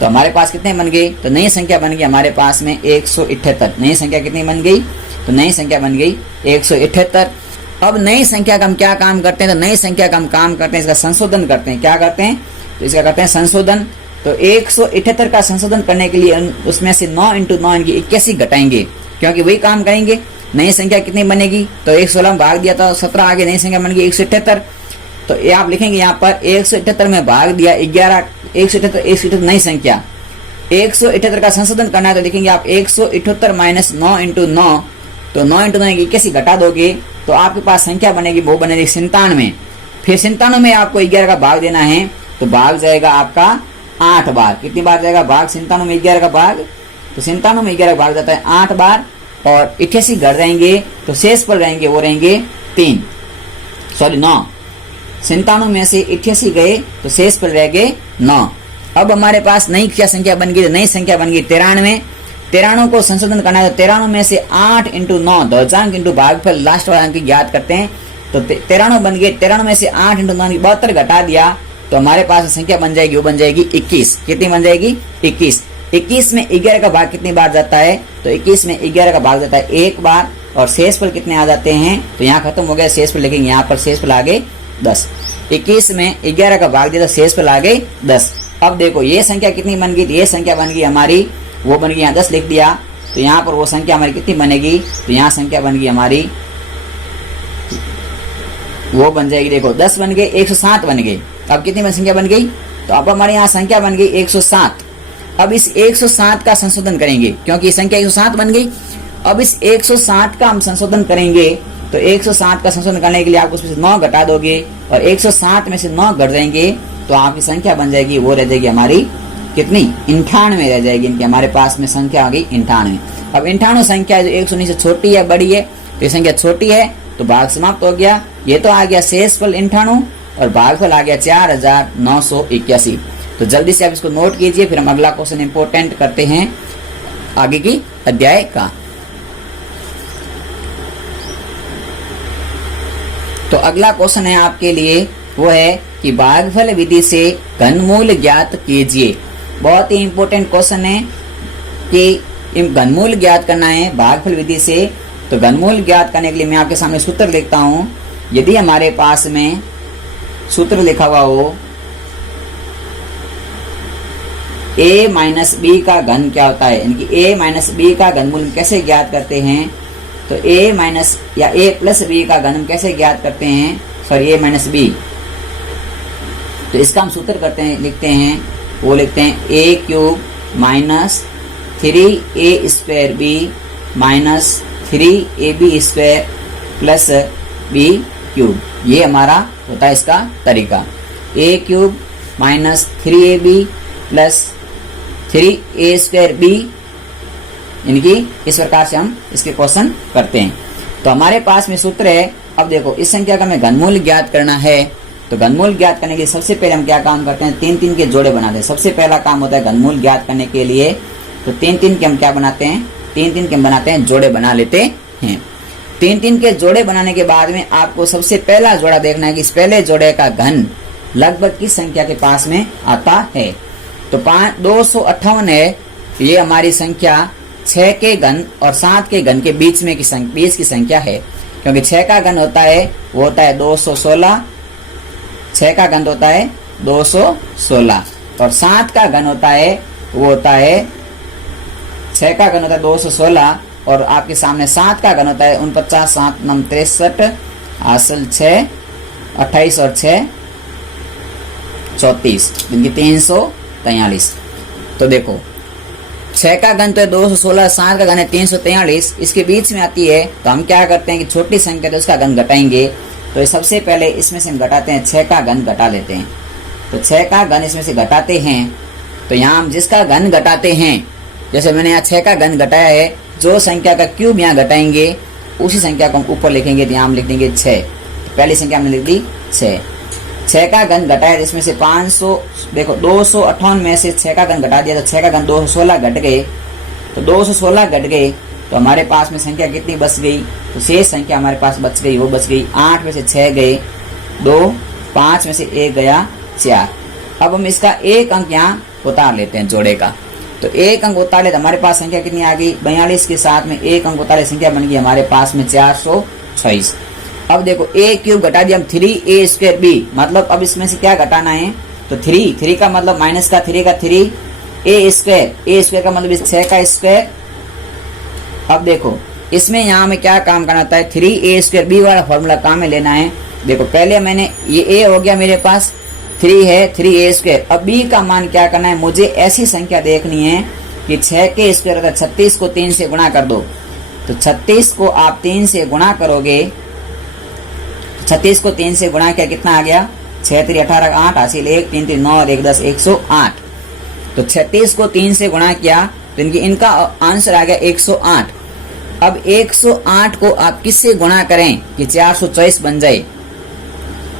तो हमारे पास कितने बन गए, तो नई संख्या बन गई हमारे पास में 178। नई संख्या कितनी बन गई, तो नई संख्या बन गई 178। अब नई संख्या का हम क्या काम करते हैं, तो नई संख्या का हम काम करते हैं इसका संशोधन करते हैं। क्या करते हैं, तो इसका करते हैं संशोधन। तो 178 का संशोधन करने के लिए उसमें से 9 × 9 इनकी 81 घटाएंगे, क्योंकि वही काम करेंगे। नई संख्या कितनी बनेगी, तो 116 में भाग दिया था 17 आगे नई संख्या बन गई 178। तो ये आप लिखेंगे यहाँ पर 178 में भाग दिया 11, 178 नई संख्या। 178 का संशोधन करना है तो लिखेंगे आप 178 माइनस 9 × 9। तो 9 × 9 की 81 घटा दोगे तो आपके पास संख्या बनेगी, वो बनेगी 97। फिर 97 में आपको 11 का भाग देना है, तो भाग जाएगा आपका 8 बार। कितनी बार जाएगा भाग, 97 में 11 का भाग, तो 97 में 11 का भाग जाता है 8 बार। और 88 घट जाएंगे तो शेष पर रहेंगे, वो रहेंगे 9। 97 में से 88 गए तो शेष पर रह गए 9। अब हमारे पास नई क्या संख्या बन गई, नई संख्या बन गई 93। 93 को संशोधन करना है तो 93 में से 8 × 9 दशमलव इंटू भागफल लास्ट वाला अंक ज्ञात करते हैं। तो 93 बन गए। 93 में से 8 × 9 72 घटा दिया तो हमारे पास संख्या बन जाएगी, वो बन जाएगी 21। कितनी बन जाएगी, 21। 21 में 11 का भाग कितनी बार जाता है, तो 21 में 11 का भाग जाता है 1 बार। और शेषफल कितने आ जाते हैं, तो यहाँ खत्म हो गया शेषफल, लेकिन यहाँ पर शेषफल आ गए 10। 21 में 11 का भाग दिया तो शेषफल आ गए 10। अब देखो ये संख्या कितनी बन गई, तो ये संख्या बन गई हमारी, वो बन गई यहाँ 10 लिख दिया। तो यहाँ पर वो संख्या हमारी कितनी बनेगी, तो यहाँ संख्या बन गई हमारी, वो बन जाएगी, देखो 10 बन गए, 107 बन गए। अब कितनी संख्या बन गई, तो अब हमारे यहाँ संख्या बन गई 107। अब इस 107 का संशोधन करेंगे, क्योंकि ये संख्या 107 बन गई। अब इस 107 का हम संशोधन करेंगे, तो 107 का संशोधन करने के लिए आप उसमें से 9 घटा दोगे और 107 में से 9 घट जाएंगे तो आपकी संख्या बन जाएगी, वो रह जाएगी हमारी कितनी, 98 रह जाएगी। इनकी हमारे पास में संख्या आ गई 98। अब 98 संख्या है जो 119 से छोटी है बड़ी है, तो ये संख्या छोटी है तो भाग समाप्त हो गया। ये तो आ गया शेषफल 98 और भागफल आ गया 4981। तो जल्दी से आप इसको नोट कीजिए, फिर हम अगला क्वेश्चन इंपोर्टेंट करते हैं आगे की अध्याय का। तो अगला क्वेश्चन है आपके लिए, वो है कि भागफल विधि से घनमूल ज्ञात कीजिए। बहुत ही इंपॉर्टेंट क्वेश्चन है कि घनमूल ज्ञात करना है भागफल विधि से। तो घनमूल ज्ञात करने के लिए मैं आपके सामने सूत्र लिखता हूं। यदि हमारे पास में सूत्र लिखा हुआ हो a माइनस बी का घन क्या होता है, यानी कि a माइनस बी का घनमूल कैसे ज्ञात करते हैं, तो a माइनस या a प्लस बी का घन कैसे ज्ञात करते हैं, सॉरी a माइनस बी। तो इसका हम सूत्र करते हैं, लिखते हैं, वो लिखते हैं a cube minus 3a square b minus 3ab square plus b cube. ये हमारा होता है इसका तरीका, a cube minus 3ab plus 3a square b, यानी कि इस प्रकार से हम इसके क्वेश्चन करते हैं। तो हमारे पास में सूत्र है। अब देखो इस संख्या का हमें घनमूल ज्ञात करना है, तो घनमूल ज्ञात करने के लिए सबसे पहले हम क्या काम करते हैं, 3-3 के जोड़े बनाते हैं। सबसे पहला काम होता है घनमूल ज्ञात करने के लिए, तो 3-3 के हम क्या बनाते हैं, 3-3 के हम बनाते हैं जोड़े बना लेते हैं। 3-3 के जोड़े बनाने के बाद में आपको सबसे पहला जोड़ा देखना है कि इस पहले जोड़े का घन लगभग किस संख्या के पास में आता है। तो 258 है, ये हमारी संख्या 6 के घन और 7 के घन के बीच में बीच की संख्या है, क्योंकि 6 का घन होता है वो होता है 216, 6 का घन होता है 216 और 7 का घन होता है वो होता है 6 का घन होता है 216 और आपके सामने 7 का घन होता है 49, 7 9 63, हासिल 6, 28 और 6 34, इनकी 343। तो देखो 6 का घन तो है 216, 7 का घन है 343, इसके बीच में आती है। तो हम क्या करते हैं कि छोटी संख्या तो उसका घन घटाएंगे। तो सबसे पहले इसमें से हम घटाते हैं, 6 का घन घटा लेते हैं। तो 6 का घन इसमें से घटाते हैं, तो यहाँ हम जिसका घन घटाते हैं, जैसे मैंने यहाँ 6 का घन घटाया है, जो संख्या का क्यूब यहाँ घटाएंगे उसी संख्या को हम ऊपर लिखेंगे। तो यहाँ हम लिख देंगे 6। तो पहली संख्या हमने लिख दी 6। 6 का घन घटाया जिसमें से 500, देखो 258 में से 6 का घन घटा दिया तो 6 का घन 216 घट गए। तो 216 घट गए तो हमारे पास में संख्या कितनी बच गई, तो शेष संख्या हमारे पास बच गई, वो बच गई 8 में से 6 गए 2, 5 में से 1 गया 4। अब हम इसका एक अंक यहाँ उतार लेते हैं जोड़े का। तो एक अंक उतार ले तो हमारे पास संख्या कितनी आ गई 42 के साथ में एक अंक उतारे संख्या बन गई हमारे पास में 426। अब देखो a क्यूब घटा दिया हम 3a स्क्वायर b, मतलब अब इसमें से क्या घटाना है तो 3 का मतलब माइनस का 3 का 3 a स्क्वायर का मतलब 6 का स्क्वायर। अब देखो इसमें यहाँ में क्या काम करना होता है 3a स्क्वायर b वाला फॉर्मूला काम में लेना है। देखो पहले मैंने ये a हो गया मेरे पास 3 है 3a स्क्वायर। अब b का मान क्या करना है, मुझे ऐसी संख्या देखनी है कि 6 के स्क्वायर अगर 36 को 3 से गुणा कर दो तो 36 को आप 3 से गुणा करोगे, 36 को 3 से गुणा किया कितना आ गया 6 3 18 8 हासिल 1 3 3 9 और 1 10 108। तो 36 को 3 से गुणा किया तो इनका आंसर आ गया 108। अब 108 को आप किससे गुणा करें कि 424 बन जाए,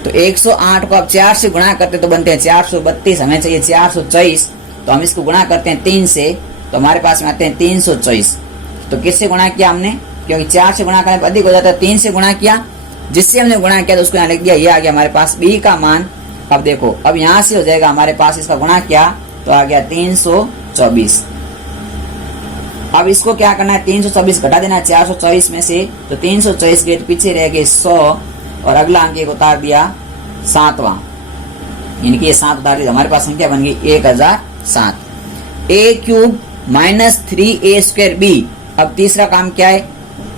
तो 108 को आप 4 से गुणा करते तो बनते हैं 432, हमें चाहिए 424, तो हम इसको गुणा करते हैं 3 से तो हमारे पास में आते हैं 324। तो किससे गुणा किया हमने, क्योंकि 4 से गुणा करने पर अधिक हो जाता है, 3 से गुणा किया, जिससे हमने गुणा किया तो उसको यहाँ लिख दिया, ये आ गया हमारे पास b का मान। अब देखो अब यहाँ से हो जाएगा हमारे पास इसका गुणा किया तो आ गया 324। अब इसको क्या करना है 324 घटा देना है 424 में से, तो 324 के पीछे रह गए 100 और अगला अंक एक उतार दिया 7वां, इनकी ये 7 उतार दी, हमारे पास संख्या बन गई 1007। a cube minus 3a square b। अब तीसरा काम क्या है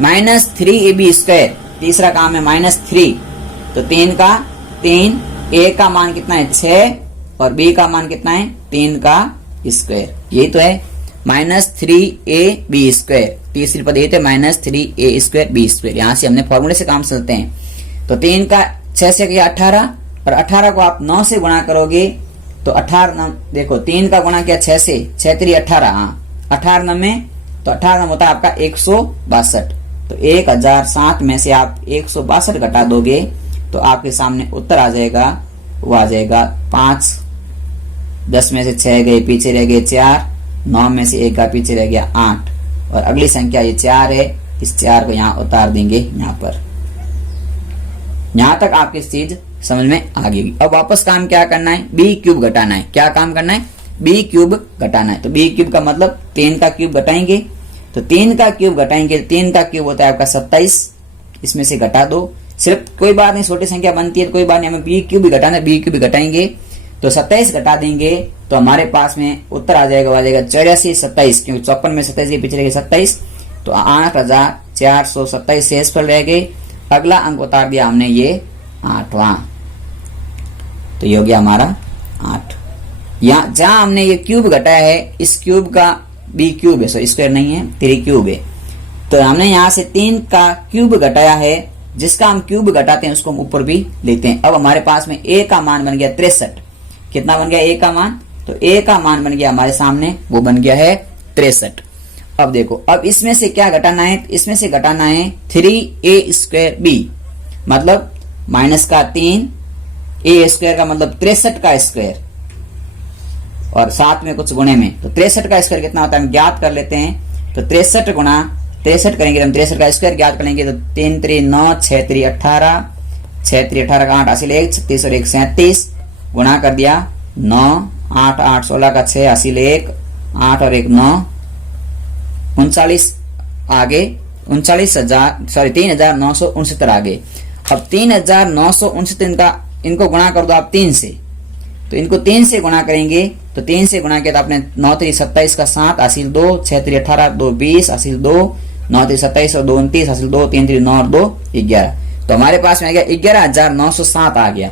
माइनस 3ab स्क्वायर, तीसरा काम है माइनस 3, तो 3 का 3, a का मान कितना है 6 और b का मान कितना है 3 का स्क्वायर, यही तो है माइनस 3ab स्क्वायर। तीसरी पद ये थे minus 3a square b square. यहाँ से हमने फॉर्मूले से काम चलते हैं। तो 3 का 6 से किया 18 और 18 को आप 9 से गुणा करोगे तो 18 देखो 3 का गुणा किया 6 से 6 3 18, हाँ 18 में तो 18 होता है आपका 162। तो 1007 में से आप 162 घटा दोगे तो आपके सामने उत्तर आ जाएगा, वो आ जाएगा 5। 10 में से 6 गए पीछे रह गए 4, 9 में से 1 का पीछे रह गया 8 और अगली संख्या ये 4 है, इस 4 को यहाँ उतार देंगे यहाँ पर। यहाँ तक आपकी चीज समझ में आ गई। अब वापस काम क्या करना है b क्यूब घटाना है। क्या काम करना है b क्यूब घटाना है। तो b क्यूब का मतलब 3 का क्यूब घटाएंगे, तो 3 का क्यूब घटाएंगे, 3 का क्यूब होता है आपका 27, इसमें से घटा दो, सिर्फ कोई बात नहीं छोटी संख्या बनती है तो कोई बात नहीं, हमें b क्यूब भी घटाना है, b क्यूब भी घटाएंगे तो 27 घटा देंगे तो हमारे पास में उत्तर आ जाएगा 84 27, क्योंकि 54 में 27 के पीछे रह गए 27, तो 8427 शेषफल रह गए। अगला अंक उतार दिया हमने ये 8वां, तो ये हो गया हमारा 8। यहाँ जहां हमने ये क्यूब घटाया है इस क्यूब का b क्यूब है, सो स्क्वायर नहीं है 3 क्यूब है, तो हमने यहाँ से 3 का क्यूब घटाया है, जिसका हम क्यूब घटाते हैं उसको हम ऊपर भी लेते हैं। अब हमारे पास में a का मान बन गया 63। कितना बन गया a का मान, तो a का मान बन गया हमारे सामने, वो बन गया है 63। अब देखो अब इसमें से क्या घटाना है, इसमें से घटाना है 3a स्क्वायर b, मतलब माइनस का 3, a स्क्वायर का मतलब 63 का स्क्वायर और साथ में कुछ गुणे में, तो 63 का स्क्वायर कितना होता है हम ज्ञात कर लेते हैं। तो 63 गुणा 63 करेंगे, हम 63 का स्क्वायर ज्ञात करेंगे तो 3 3 9 6 3 18, 6 3 18 का 8 हासिल 1 36 और 1 37, गुणा कर दिया 9 8 8 16 का 6 हासिल 1 8 और 1 9 39 आगे 3969 आगे। अब 3969 इनको गुणा कर दो आप 3 से, तो इनको 3 से गुणा करेंगे तो 3 से गुणा किया तो आपने 9 3 27 का 7 हासिल 2 6 3 18 2 20 हासिल 2 9 3 27 और 2 29 हासिल 2 3 3 9 और 2 11, तो हमारे पास में आ गया 11907 आ गया।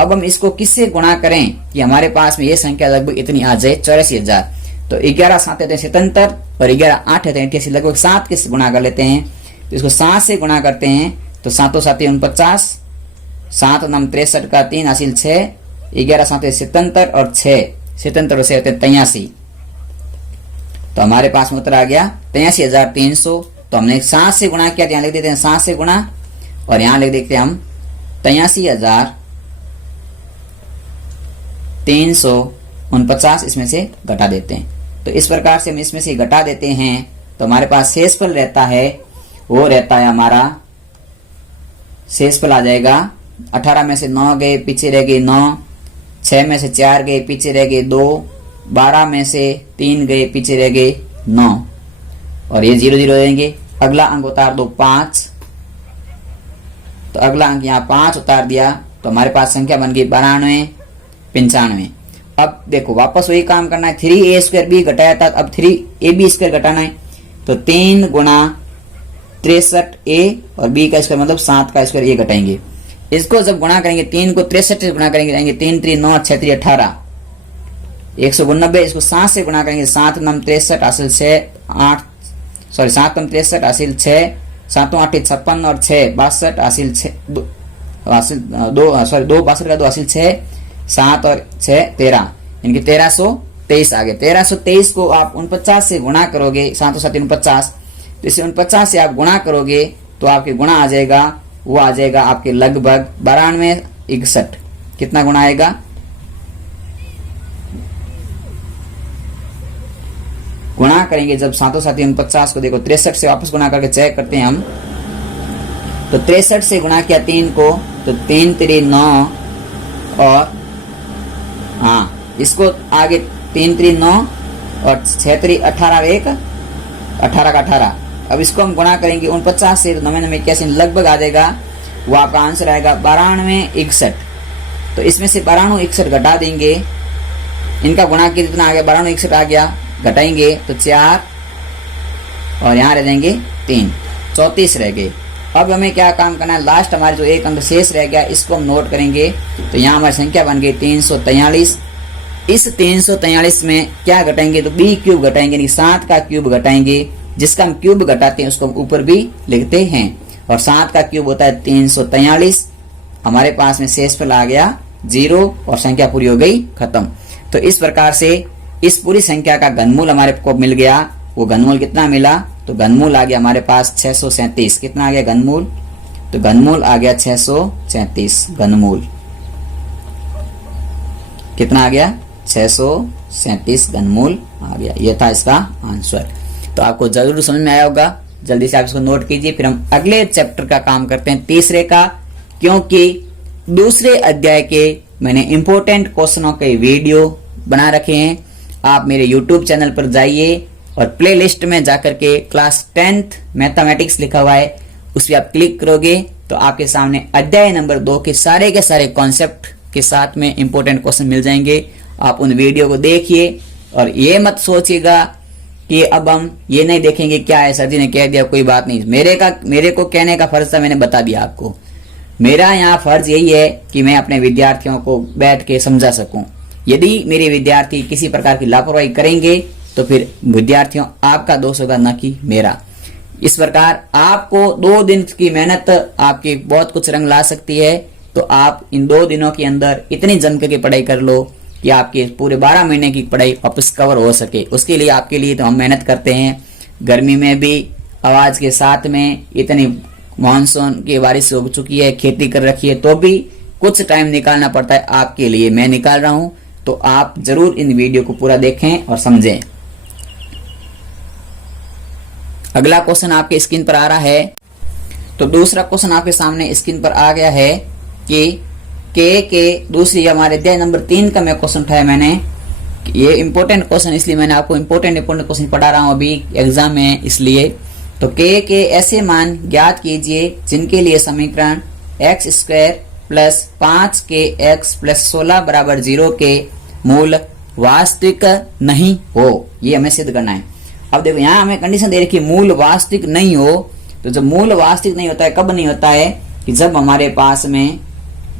अब हम इसको किससे गुणा करें कि हमारे पास में ये संख्या लगभग इतनी आ जाए 84,000, तो 11 7 है 77 और 11 8 है 88, लगभग 7 के गुणा कर लेते हैं, तो इसको 7 से गुणा करते हैं तो 7 7 49, 7 9 63 का 3 हासिल 6, 11 7 77 और 6 77 और 6 83, तो हमारे पास में उत्तर आ गया 83,300। तो हमने 7 से गुणा किया, यहाँ लिख देते हैं 7 से गुणा और यहाँ लिख देते हैं हम 83,349, इसमें से घटा देते हैं। तो इस प्रकार से हम इसमें से घटा देते हैं तो हमारे पास शेषफल रहता है, वो रहता है हमारा शेषफल आ जाएगा 18 में से 9 गए पीछे रह गए 9, 6 में से 4 गए, पीछे रह गए 2, 12 में से 3 गए, पीछे रह गए 9 और ये 0 0 रहेंगे। अगला अंक उतार दो 5, तो अगला अंक यहाँ 5 उतार दिया तो हमारे पास संख्या बन गई 92 95। अब देखो वापस वही काम करना है, 3a² घटाया था, अब 3ab² घटाना है, तो 3 गुणा 63a और b का स्क्वायर मतलब 7 का स्क्वायर ये घटाएंगे। इसको जब गुणा करेंगे 3 को 63 से गुणा करेंगे जाएंगे 3 3 9 6 3 18 189। इसको 7 से गुणा करेंगे 7 9 63 हासिल 6 8 सॉरी 7 9 63 हासिल 6 7 8 56 और 6 62 हासिल 6 हासिल 2 सॉरी 2 62 का 2 हासिल 6 7 और 6 13 इनके 1323 आ गए। 1323 को आप 49 से गुणा करोगे, 7 7 49, तो इसे 49 से आप गुणा करोगे तो आपके गुणा आ जाएगा, वो आ जाएगा आपके लगभग 92 61। कितना गुणा आएगा? गुणा करेंगे जब 7 7 49 को देखो 63 से वापस गुणा करके चेक करते हैं हम, तो 63 से गुणा किया 3 को तो 3 3 9 और हाँ इसको आगे 3 3 9 और 6 3 18 1 18 का 18। अब इसको हम गुणा करेंगे 49 से 99 81 लगभग आ जाएगा, वो आपका आंसर आएगा 92 61। तो इसमें से 92 61 घटा देंगे, इनका गुणा कितना आ गया 92 61 आ गया, घटाएंगे तो 4 और यहाँ रह जाएंगे 3 34 रह गए। अब हमें क्या काम करना है, लास्ट हमारे जो एक अंक शेष रह गया इसको हम नोट करेंगे, तो यहाँ हमारी संख्या बन गई 343। इस 343 में क्या घटाएंगे तो b³ घटाएंगे, यानी 7 का क्यूब घटाएंगे, जिसका हम क्यूब घटाते हैं उसको हम ऊपर भी लिखते हैं, और 7 का क्यूब होता है 343। हमारे पास में शेषफल आ गया 0 और संख्या पूरी हो गई खत्म। तो इस प्रकार से इस पूरी संख्या का घनमूल हमारे को मिल गया। वो घनमूल कितना मिला, तो घनमूल आ गया हमारे पास 637। कितना आ गया घनमूल, तो घनमूल आ गया 637। घनमूल कितना आ गया 637 घनमूल आ गया। यह था इसका आंसर। तो आपको जरूर समझ में आया होगा, जल्दी से आप इसको नोट कीजिए। फिर हम अगले चैप्टर का काम करते हैं, तीसरे का, क्योंकि दूसरे अध्याय के मैंने इंपॉर्टेंट क्वेश्चनों के वीडियो बना रखे हैं। आप मेरे YouTube चैनल पर जाइए और प्लेलिस्ट में जाकर के क्लास 10th मैथमेटिक्स लिखा हुआ है, उस पर आप क्लिक करोगे तो आपके सामने अध्याय नंबर 2 के सारे कॉन्सेप्ट के साथ में इंपॉर्टेंट क्वेश्चन मिल जाएंगे। आप उन वीडियो को देखिए और ये मत सोचिएगा कि अब हम ये नहीं देखेंगे क्या है, सर जी ने कह दिया कोई बात नहीं। मेरे को कहने का फर्ज था, मैंने बता दिया आपको। मेरा यहाँ फर्ज यही है कि मैं अपने विद्यार्थियों को बैठ के समझा सकूं। यदि मेरे विद्यार्थी किसी प्रकार की लापरवाही करेंगे तो फिर विद्यार्थियों आपका दोष होगा, न कि मेरा। इस प्रकार आपको 2 दिन की मेहनत आपकी बहुत कुछ रंग ला सकती है। तो आप इन 2 दिनों के अंदर इतनी जम के पढ़ाई कर लो कि आपके पूरे 12 महीने की पढ़ाई वापस कवर हो सके। उसके लिए आपके लिए तो हम मेहनत करते हैं, गर्मी में भी आवाज के साथ में, इतनी मानसून की बारिश हो चुकी है, खेती कर रखी है, तो भी कुछ टाइम निकालना पड़ता है आपके लिए। मैं निकाल रहा हूं, तो आप जरूर इन वीडियो को पूरा देखें और समझें। अगला क्वेश्चन आपके स्क्रीन पर आ रहा है। तो दूसरा क्वेश्चन आपके सामने स्क्रीन पर आ गया है कि के दूसरी हमारे अध्याय नंबर 3 का मैं क्वेश्चन उठाया मैंने। ये इंपॉर्टेंट क्वेश्चन, इसलिए मैंने आपको इंपॉर्टेंट क्वेश्चन पढ़ा रहा हूं अभी एग्जाम में, इसलिए। तो के ऐसे मान ज्ञात कीजिए जिनके लिए समीकरण x² प्लस 5kx प्लस 16 बराबर 0 के मूल वास्तविक नहीं हो। ये हमें सिद्ध करना है। अब देखो यहाँ हमें कंडीशन दे रखी है मूल वास्तविक नहीं हो। तो जब मूल वास्तविक नहीं होता है, कब नहीं होता है, कि जब हमारे पास में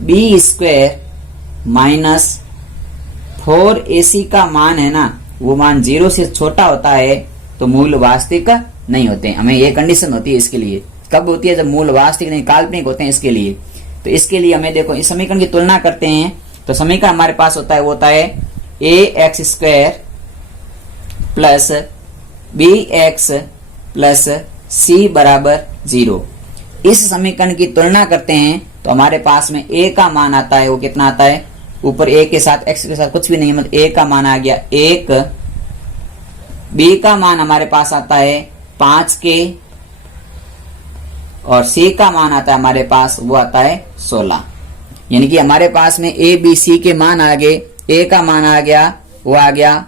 b² माइनस 4ac का मान है ना, वो मान 0 से छोटा होता है, तो मूल वास्तविक नहीं होते। हमें ये कंडीशन होती है इसके लिए। कब होती है, जब मूल वास्तविक नहीं काल्पनिक होते हैं इसके लिए। तो इसके लिए हमें देखो इस समीकरण की तुलना करते हैं। तो समीकरण हमारे पास होता है, वो होता है ax² plus bx plus c बराबर 0। इस समीकरण की तुलना करते हैं तो हमारे पास में a का मान आता है, वो कितना आता है, ऊपर a के साथ x के साथ कुछ भी नहीं है, मतलब a का मान आ गया 1। b का मान हमारे पास आता है 5k और c का मान आता है हमारे पास, वो आता है 16। यानी कि हमारे पास में ए बी सी के मान आ गए। ए का मान आ गया, वो आ गया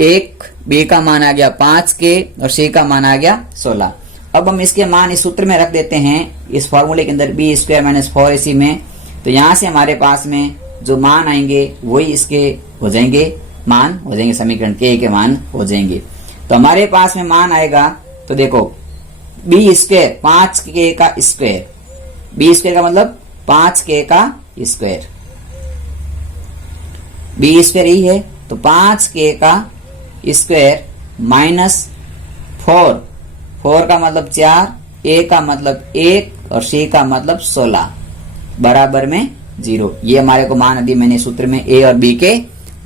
1, बी का मान आ गया 5 के, और सी का मान आ गया 16। अब हम इसके मान इस सूत्र में रख देते हैं, इस फॉर्मूले के अंदर बी स्क्वायर माइनस 4ac में। तो यहां से हमारे पास में जो मान आएंगे वही इसके हो जाएंगे, मान हो जाएंगे, समीकरण के मान हो जाएंगे। तो हमारे पास में मान आएगा, तो देखो बी स्क्वायर 5k का स्क्वायर, बी स्क्वायर का मतलब 5k का स्क्वायर, बी स्क्वायर ही है, तो 5k का स्क्वायर माइनस 4 का मतलब 4, ए का मतलब 1 और सी का मतलब 16 बराबर में 0। ये हमारे को मान दिए, मैंने सूत्र में ए और बी के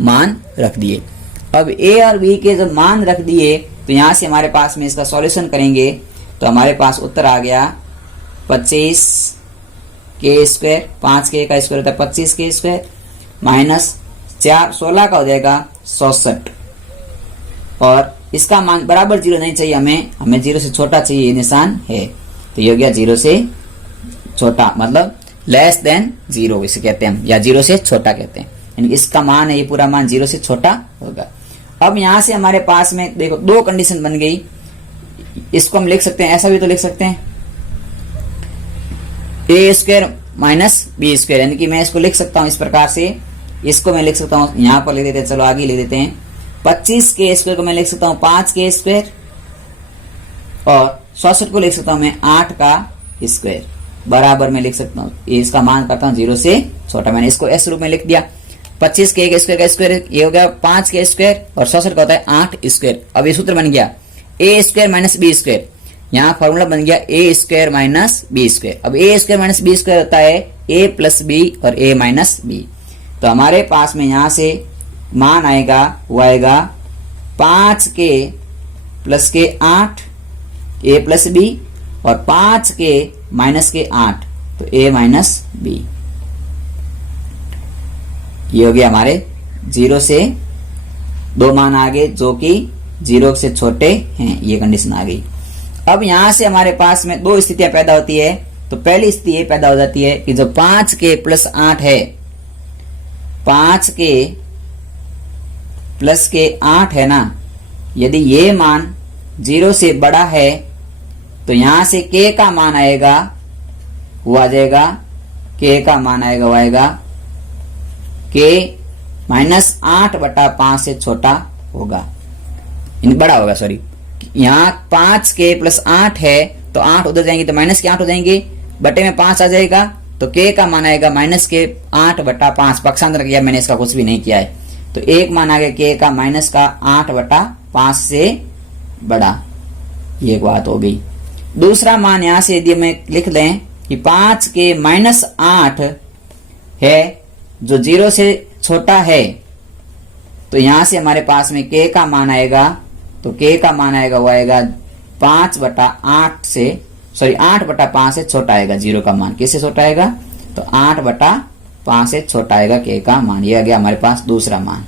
मान रख दिए। अब ए और बी के जब मान रख दिए तो यहां से हमारे पास में इसका सॉल्यूशन करेंगे, तो हमारे पास उत्तर आ गया 25k स्क्वायर, 5k का स्क्वायर होता है 25k स्क्वायर, माइनस 16 का हो जाएगा 66, और इसका मान बराबर 0 नहीं चाहिए हमें 0 से छोटा चाहिए, ये निशान है। तो ये हो गया 0 से छोटा, मतलब लेस देन 0 इसे कहते हैं हम, या 0 से छोटा कहते हैं। यानी इसका मान है, ये पूरा मान 0 से छोटा होगा। अब यहां से हमारे पास में देखो 2 कंडीशन बन गई। इसको हम लिख सकते हैं, ऐसा भी तो लिख सकते हैं, ए स्क्वायर माइनस बी स्क्वायर, यानी कि मैं इसको लिख सकता हूं इस प्रकार से। इसको मैं लिख सकता हूं, यहां पर लिख देते हैं, चलो आगे लिख देते हैं। 25k स्क्वायर को मैं लिख सकता हूं 5k स्क्वायर, और 66 को लिख सकता हूं मैं 8 का स्क्वायर, बराबर में लिख सकता हूं। इसका मान करता हूं 0 से छोटा, मैंने इसको एस रूप में लिख दिया। 25k स्क्वायर का स्क्वायर ये हो गया 5k स्क्वायर, और 66 का होता है 8 स्क्वायर। अब ये सूत्र बन गया ए स्क्वायर माइनस बी स्क्वायर, यहाँ फॉर्मूला बन गया ए स्क्वायर माइनस बी स्क्वायर। अब ए स्क्वायर माइनस बी स्क्वायर होता है ए प्लस बी और ए माइनस बी। तो हमारे पास में यहां से मान आएगा, वो आएगा 5k प्लस के 8 ए प्लस बी, और 5k माइनस के 8 तो ए माइनस बी। ये हो गया हमारे 0 से 2 मान आ गए जो कि 0 से छोटे हैं, ये कंडीशन आ गई। अब यहां से हमारे पास में 2 स्थितियां पैदा होती है। तो पहली स्थिति ये पैदा हो जाती है कि जो 5k प्लस 8 है, 5k प्लस के 8 है ना, यदि ये मान 0 से बड़ा है तो यहां से k का मान आएगा, वो आ जाएगा, k का मान आएगा, वो आएगा k माइनस 8/5 से छोटा होगा, बड़ा होगा, सॉरी। यहाँ 5k प्लस 8 है तो 8 उधर जाएंगे तो माइनस के 8 हो जाएंगे, बटे में 5 आ जाएगा, तो k का मान आएगा माइनस के 8/5। पक्षांतर किया मैंने, इसका कुछ भी नहीं किया है। तो एक मान आ गया k का माइनस का 8/5 से बड़ा, ये एक बात हो गई। दूसरा मान यहां से यदि मैं लिख लें कि 5k माइनस 8 है जो 0 से छोटा है, तो यहां से हमारे पास में k का मान आएगा, तो k का मान आएगा, वो आएगा 5/8 से, सॉरी 8/5 से छोटा आएगा। 0 का मान किससे छोटा आएगा, तो 8/5 से छोटा आएगा k का मान। ये आ गया हमारे पास दूसरा मान।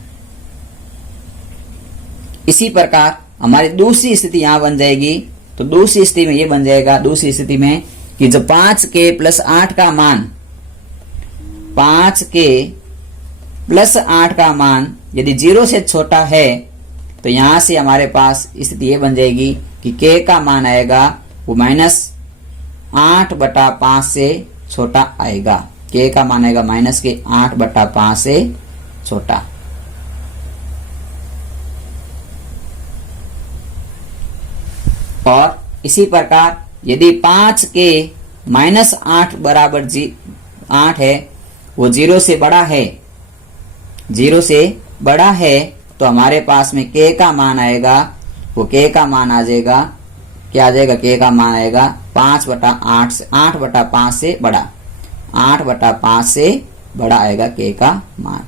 इसी प्रकार हमारी दूसरी स्थिति यहां बन जाएगी। तो दूसरी स्थिति में ये बन जाएगा, दूसरी स्थिति में कि जो 5k प्लस 8 का मान, 5k प्लस 8 का मान यदि 0 से छोटा है, तो यहां से हमारे पास स्थिति ये बन जाएगी कि k का मान आएगा वो माइनस 8/5 से छोटा आएगा। k का मान आएगा माइनस के 8/5 से छोटा। और इसी प्रकार यदि 5k माइनस 8 बराबर 8 है, वो 0 से बड़ा है, 0 से बड़ा है, तो हमारे पास में k का मान आएगा, वो k का मान आ जाएगा, क्या आ जाएगा, k का मान आएगा 5/8 से, 8/5 से बड़ा, 8/5 से बड़ा आएगा k का मान।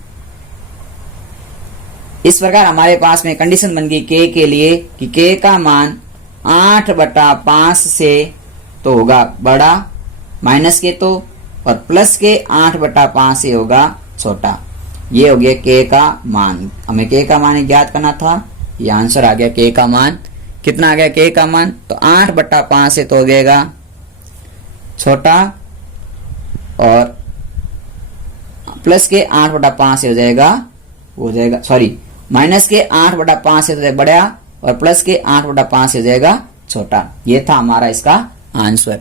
इस प्रकार हमारे पास में कंडीशन बन गई k के लिए कि k का मान 8/5 से तो होगा बड़ा, माइनस के तो, और प्लस के 8/5 से होगा छोटा। ये हो गया k का मान। हमें k का मान ज्ञात करना था, ये आंसर आ गया। k का मान कितना आ गया, k का मान तो 8/5 से तो हो जाएगा छोटा, और प्लस के 8/5 से हो जाएगा सॉरी, माइनस के 8/5 से हो जाएगा बड़ा और प्लस के 8/5 से हो जाएगा छोटा। ये था हमारा इसका आंसर।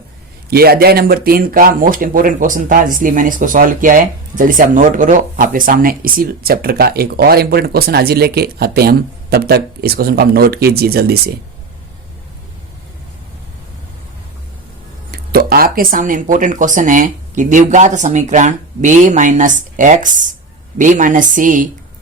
ये अध्याय नंबर 3 का मोस्ट इंपोर्टेंट क्वेश्चन था, इसलिए मैंने इसको सॉल्व किया है। जल्दी से आप नोट करो। आपके सामने इसी चैप्टर का एक और इंपोर्टेंट क्वेश्चन आज लेके आते हैं हम, तब तक इस क्वेश्चन को आप नोट कीजिए जल्दी से। तो आपके सामने इंपोर्टेंट क्वेश्चन है कि द्विघात समीकरण b minus c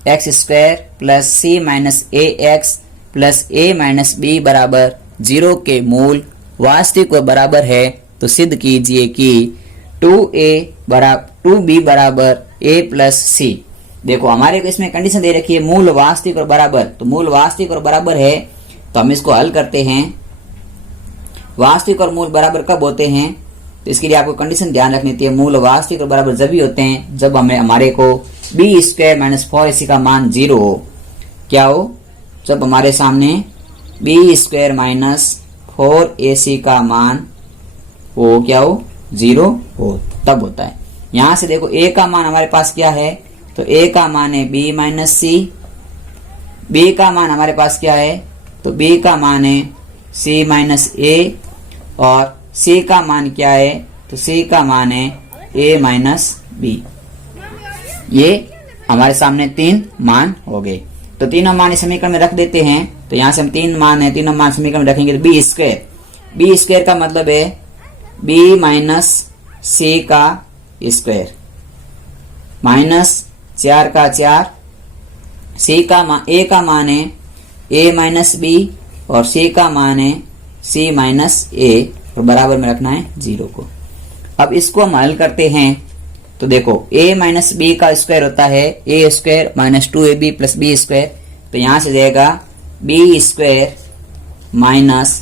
x square plus c minus ax plus a minus b बराबर 0 के मूल वास्तविक व बराबर है, तो सिद्ध कीजिए कि 2b बराबर a प्लस c। देखो हमारे को इसमें कंडीशन दे रखी है मूल वास्तविक और बराबर, तो मूल वास्तविक और बराबर है तो हम इसको हल करते हैं। वास्तविक और मूल बराबर कब होते हैं, तो इसके लिए आपको कंडीशन ध्यान रखनी चाहिए। मूल वास्तविक और बराबर जब भी होते हैं जब हमारे को b स्क्वायर माइनस 4ac का मान 0 हो। क्या हो, जब हमारे सामने b स्क्वायर माइनस 4ac का मान हो क्या हो 0 हो, तब होता है। यहां से देखो a का मान हमारे पास क्या है, तो a का मान है b माइनस c, b का मान हमारे पास क्या है, तो b का मान है c माइनस a, और c का मान क्या है, तो c का मान है a माइनस b। ये हमारे सामने 3 मान हो गए। तो तीनों मान इस समीकरण में रख देते हैं। तो यहां से हम 3 मान है, तीनों मान समीकरण में रखेंगे। तो b स्क्वायर का मतलब है b माइनस c का स्क्वायर माइनस 4 का 4, c का a का मान है a माइनस b और c का मान है c माइनस a, और बराबर में रखना है 0 को। अब इसको हम हल करते हैं। तो देखो a माइनस b का स्क्वायर होता है a square minus 2ab plus b square, तो यहां से जाएगा b square minus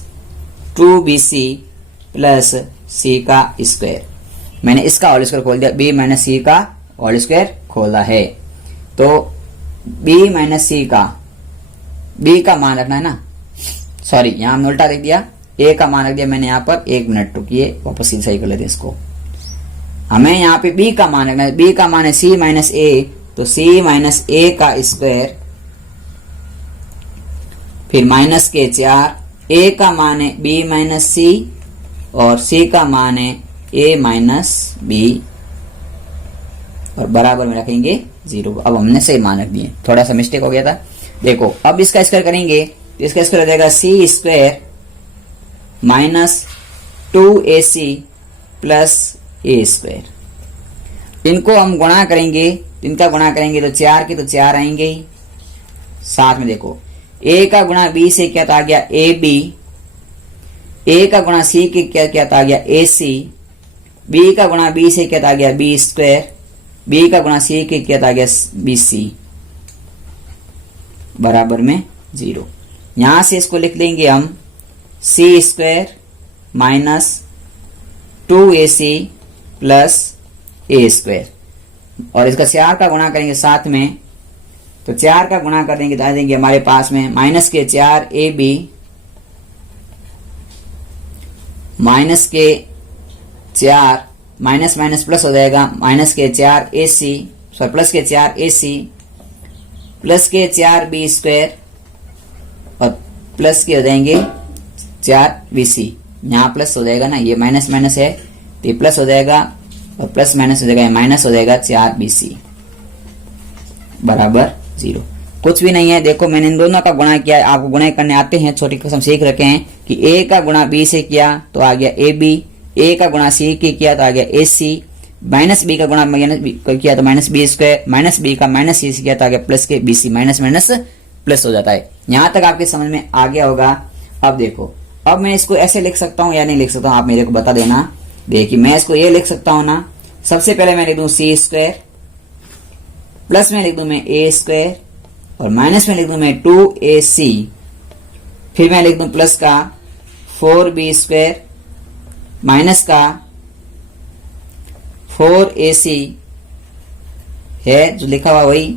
2bc plus c का स्क्वायर। मैंने इसका होल स्क्वायर खोल दिया, b माइनस c का होल स्क्वायर खोला है। तो b माइनस c का b का मान रखना है ना, सॉरी यहां हमने उल्टा लिख दिया, a का मान रख दिया मैंने यहां पर। 1 मिनट रुकिए, वापस सही कर लेते हैं इसको। हमें यहाँ पे b का मान रखना है, b का मान है c माइनस a, तो c माइनस a का स्क्वायर फिर माइनस के 4, a का मान है b माइनस c और c का मान है a माइनस b, और बराबर में रखेंगे 0 को। अब हमने सही मान रख दिए, थोड़ा सा मिस्टेक हो गया था। देखो अब इसका स्क्वायर करेंगे तो इसका स्क्वायर हो जाएगा c square minus 2ac plus a square. इनको हम गुणा करेंगे, इनका गुणा करेंगे तो 4 के तो 4 आएंगे ही। साथ में देखो a का गुणा b से क्या आ गया ab, a का गुणा c के क्या आ गया ac, b का गुणा b से क्या आ गया b स्क्वायर, b का गुणा c के क्या आ गया bc, बराबर में 0। यहां से इसको लिख लेंगे हम c square minus 2ac plus a square, और इसका 4 का गुणा करेंगे साथ में, तो 4 का गुणा कर देंगे तो आ जाएंगे हमारे पास में माइनस के 4ab माइनस के 4 माइनस माइनस प्लस हो जाएगा, माइनस के 4ac सॉरी प्लस के 4ac प्लस के 4b स्क्वायर और प्लस के हो जाएंगे 4bc। यहाँ प्लस हो जाएगा ना, ये माइनस माइनस है तो ये प्लस हो जाएगा और प्लस माइनस हो जाएगा, माइनस हो जाएगा 4bc बराबर 0। कुछ भी नहीं है। देखो मैंने इन दोनों का गुणा किया, आपको गुणा करने आते हैं, छोटी कसम सीख रखे हैं कि a का गुणा b से किया तो आ गया ab, a का गुणा c के किया तो आ गया ac, माइनस b का गुणा माइनस b किया तो minus b square, minus b का माइनस c से किया तो आ गया प्लस के bc, माइनस माइनस प्लस हो जाता है। यहां तक आपके समझ में आ गया होगा। अब देखो अब मैं इसको ऐसे लिख सकता हूं या नहीं लिख सकता हूं, आप मेरे को बता देना। देखिए मैं इसको ये लिख सकता हूं ना, सबसे पहले मैं लिख दूं c स्क्वायर, प्लस में लिख दूं मैं a स्क्वायर और माइनस में लिख दूं मैं 2ac, फिर मैं लिख दूं प्लस का 4b स्क्वायर माइनस का 4ac है जो लिखा हुआ वही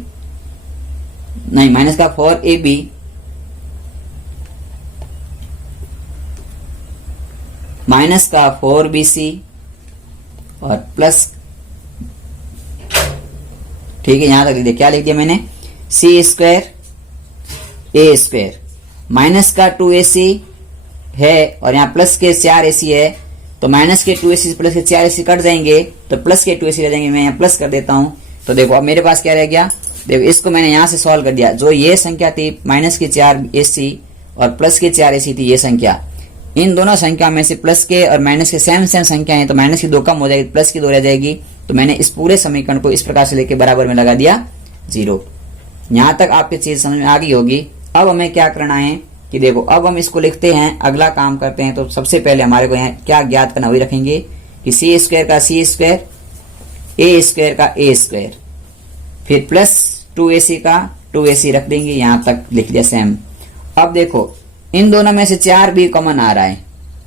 नहीं, माइनस का 4ab माइनस का 4bc और प्लस ठीक है, यहां तक लिख दिया। क्या लिख दिया मैंने? सी स्क्वायर ए स्क्वायर माइनस का 2ac है और यहाँ प्लस के 4ac है, तो माइनस के 2ac प्लस के 4ac कट जाएंगे तो प्लस के 2ac रह जाएंगे। मैं यहाँ प्लस कर देता हूं, तो देखो अब मेरे पास क्या रह गया। देखो इसको मैंने यहां से सॉल्व कर दिया। जो ये संख्या थी माइनस की 4ac और प्लस के 4ac थी, ये संख्या, इन दोनों संख्या में से प्लस के और माइनस के सेम संख्या है, तो माइनस की 2 कम हो जाएगी, प्लस की 2 रह जाएगी। तो मैंने इस पूरे समीकरण को इस प्रकार से लेके बराबर में लगा दिया 0। यहां तक आपकी चीज समझ में आ गई होगी। अब हमें क्या करना है कि देखो अब हम इसको लिखते हैं, अगला काम करते हैं। तो सबसे पहले हमारे को यहाँ क्या ज्ञात करना, वही रखेंगे कि सी स्क्वायर का सी स्क्वायर, ए स्क्वायर का ए स्क्वायर, फिर प्लस 2ac का 2ac रख देंगे। यहां तक लिख दिया सेम। अब देखो इन दोनों में से 4b कॉमन आ रहा है,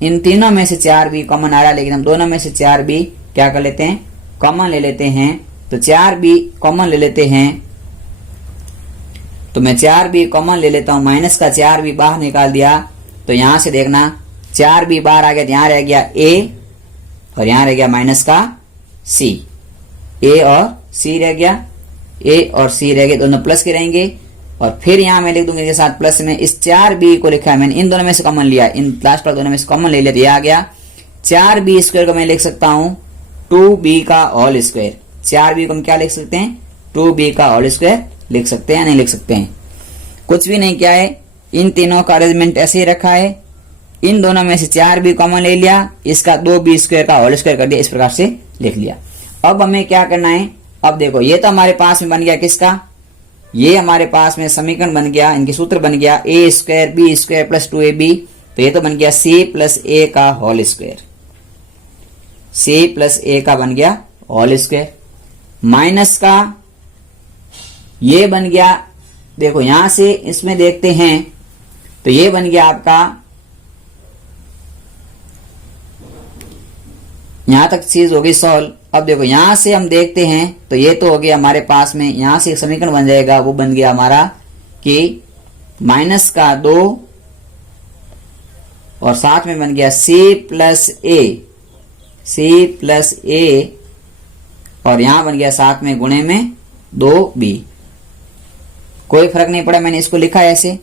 इन तीनों में से 4b कॉमन आ रहा है, लेकिन हम दोनों में से 4b क्या कर लेते हैं, कॉमन ले लेते हैं। तो 4b कॉमन ले लेते हैं, तो मैं 4b कॉमन ले लेता हूं। माइनस का 4b बाहर निकाल दिया, तो यहां से देखना 4b बाहर आ गया, तो यहां रह गया a और यहां रह गया माइनस का c, a और c रह गया, a और c रह गए, दोनों प्लस के रहेंगे। और फिर यहां मैं लिख दूंगा इनके साथ प्लस में, इस 4b को लिखा है मैंने, इन दोनों में से कॉमन लिया, इन लास्ट पर दोनों में से कॉमन ले लिया, तो यह आ गया 4b स्क्वायर को मैं लिख सकता हूं 2b का होल स्क्वायर। 4b को हम क्या लिख सकते हैं, 2b का होल स्क्वायर लिख सकते हैं, नहीं लिख सकते हैं, कुछ भी नहीं किया है। इन तीनों का अरेंजमेंट ऐसे ही रखा है, इन दोनों में से 4b कॉमन ले लिया, इसका 2b स्क्वायर का होल स्क्वायर कर दिया, इस प्रकार से लिख लिया। अब हमें क्या करना है, अब देखो ये तो हमारे पास में बन गया किसका, ये हमारे पास में समीकरण बन गया, इनके सूत्र बन गया a square b square plus 2ab, तो ये तो बन गया c प्लस a का whole square, c plus a का बन गया होल स्क्वायर, माइनस का ये बन गया। देखो यहां से इसमें देखते हैं, तो ये बन गया आपका, यहां तक चीज होगी सॉल्व। अब देखो यहां से हम देखते हैं, तो ये तो हो गया हमारे पास में, यहां से एक समीकरण बन जाएगा, वो बन गया हमारा कि माइनस का 2 और साथ में बन गया c प्लस a, और यहां बन गया साथ में गुणे में 2b। कोई फर्क नहीं पड़ा, मैंने इसको लिखा है ऐसे,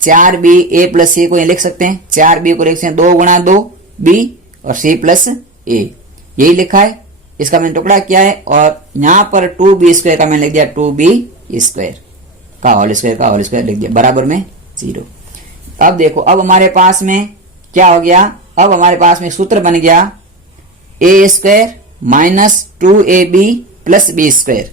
4b a प्लस c को ये लिख सकते हैं, 4b को लिख सकते हैं 2 गुणा 2b और c प्लस a, यही लिखा है। इसका मैंने टुकड़ा किया है, और यहां पर 2b स्क्वायर का मैंने लिख दिया 2b स्क्वायर का होल स्क्वायर लिख दिया, बराबर में 0। अब देखो अब हमारे पास में क्या हो गया, अब हमारे पास में सूत्र बन गया a square minus 2ab plus b square,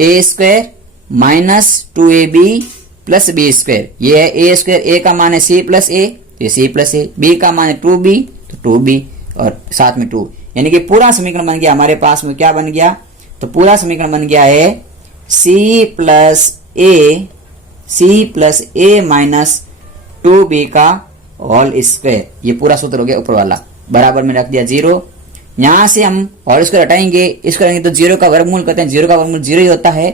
a square minus 2ab plus b square. ये है a स्क्वायर, a का मान है c प्लस a, तो c प्लस a, b का मान है 2b, तो 2b और साथ में 2, यानी कि पूरा समीकरण बन गया हमारे पास में। क्या बन गया, तो पूरा समीकरण बन गया है c plus a minus 2b का होल स्क्वायर। ये पूरा सूत्र हो गया ऊपर वाला, बराबर में रख दिया 0। यहां से हम होल स्क्वायर हटाएंगे, इसको करेंगे तो 0 का वर्गमूल करते हैं, 0 का वर्गमूल 0 ही होता है,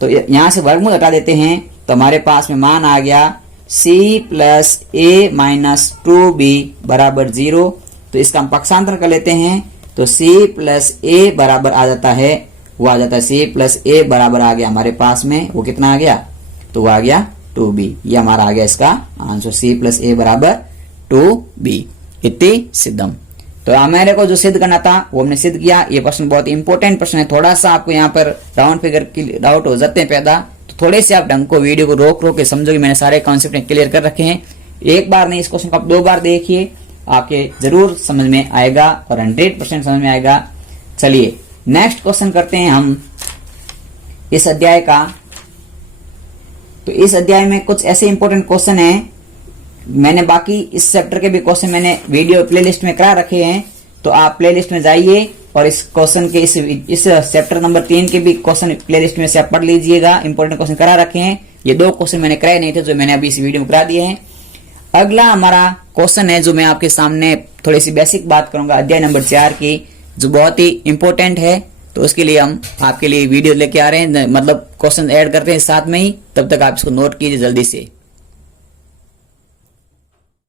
तो यहां से वर्गमूल हटा देते हैं, तो हमारे पास में मान आ गया c plus a minus 2b बराबर 0। तो इसका हम पक्षांतर कर लेते हैं, तो c प्लस a बराबर आ जाता है, वो आ जाता है c प्लस a बराबर आ गया हमारे पास में, वो कितना आ गया, तो वो आ गया 2b। ये हमारा आ गया इसका आंसर, c प्लस a बराबर 2b। इति सिद्धम। तो हमारे को जो सिद्ध करना था वो हमने सिद्ध किया। ये प्रश्न बहुत इंपॉर्टेंट प्रश्न है, थोड़ा सा आपको यहाँ पर राउंड फिगर की डाउट हो जाते हैं पैदा, तो थोड़े से आप ढंग को वीडियो को रोक के समझोगे। मैंने सारे कॉन्सेप्ट क्लियर कर रखे हैं, एक बार नहीं इस क्वेश्चन को आप 2 बार देखिए, आपके जरूर समझ में आएगा और 100% समझ में आएगा। चलिए नेक्स्ट क्वेश्चन करते हैं हम इस अध्याय का। तो इस अध्याय में कुछ ऐसे इंपॉर्टेंट क्वेश्चन हैं, मैंने बाकी इस चैप्टर के भी क्वेश्चन मैंने वीडियो प्लेलिस्ट में करा रखे हैं, तो आप प्लेलिस्ट में जाइए और इस क्वेश्चन के इस चैप्टर नंबर 3 के भी क्वेश्चन प्लेलिस्ट में से आप पढ़ लीजिएगा। इंपॉर्टेंट क्वेश्चन करा रखे हैं, ये 2 क्वेश्चन मैंने कराए नहीं थे जो मैंने अभी इस वीडियो में करा दिए हैं। अगला हमारा क्वेश्चन है जो मैं आपके सामने थोड़ी सी बेसिक बात करूंगा अध्याय नंबर 4 की, जो बहुत ही इंपॉर्टेंट है। तो उसके लिए हम आपके लिए वीडियो लेके आ रहे हैं, मतलब क्वेश्चन ऐड करते हैं साथ में ही, तब तक आप इसको नोट कीजिए जल्दी से।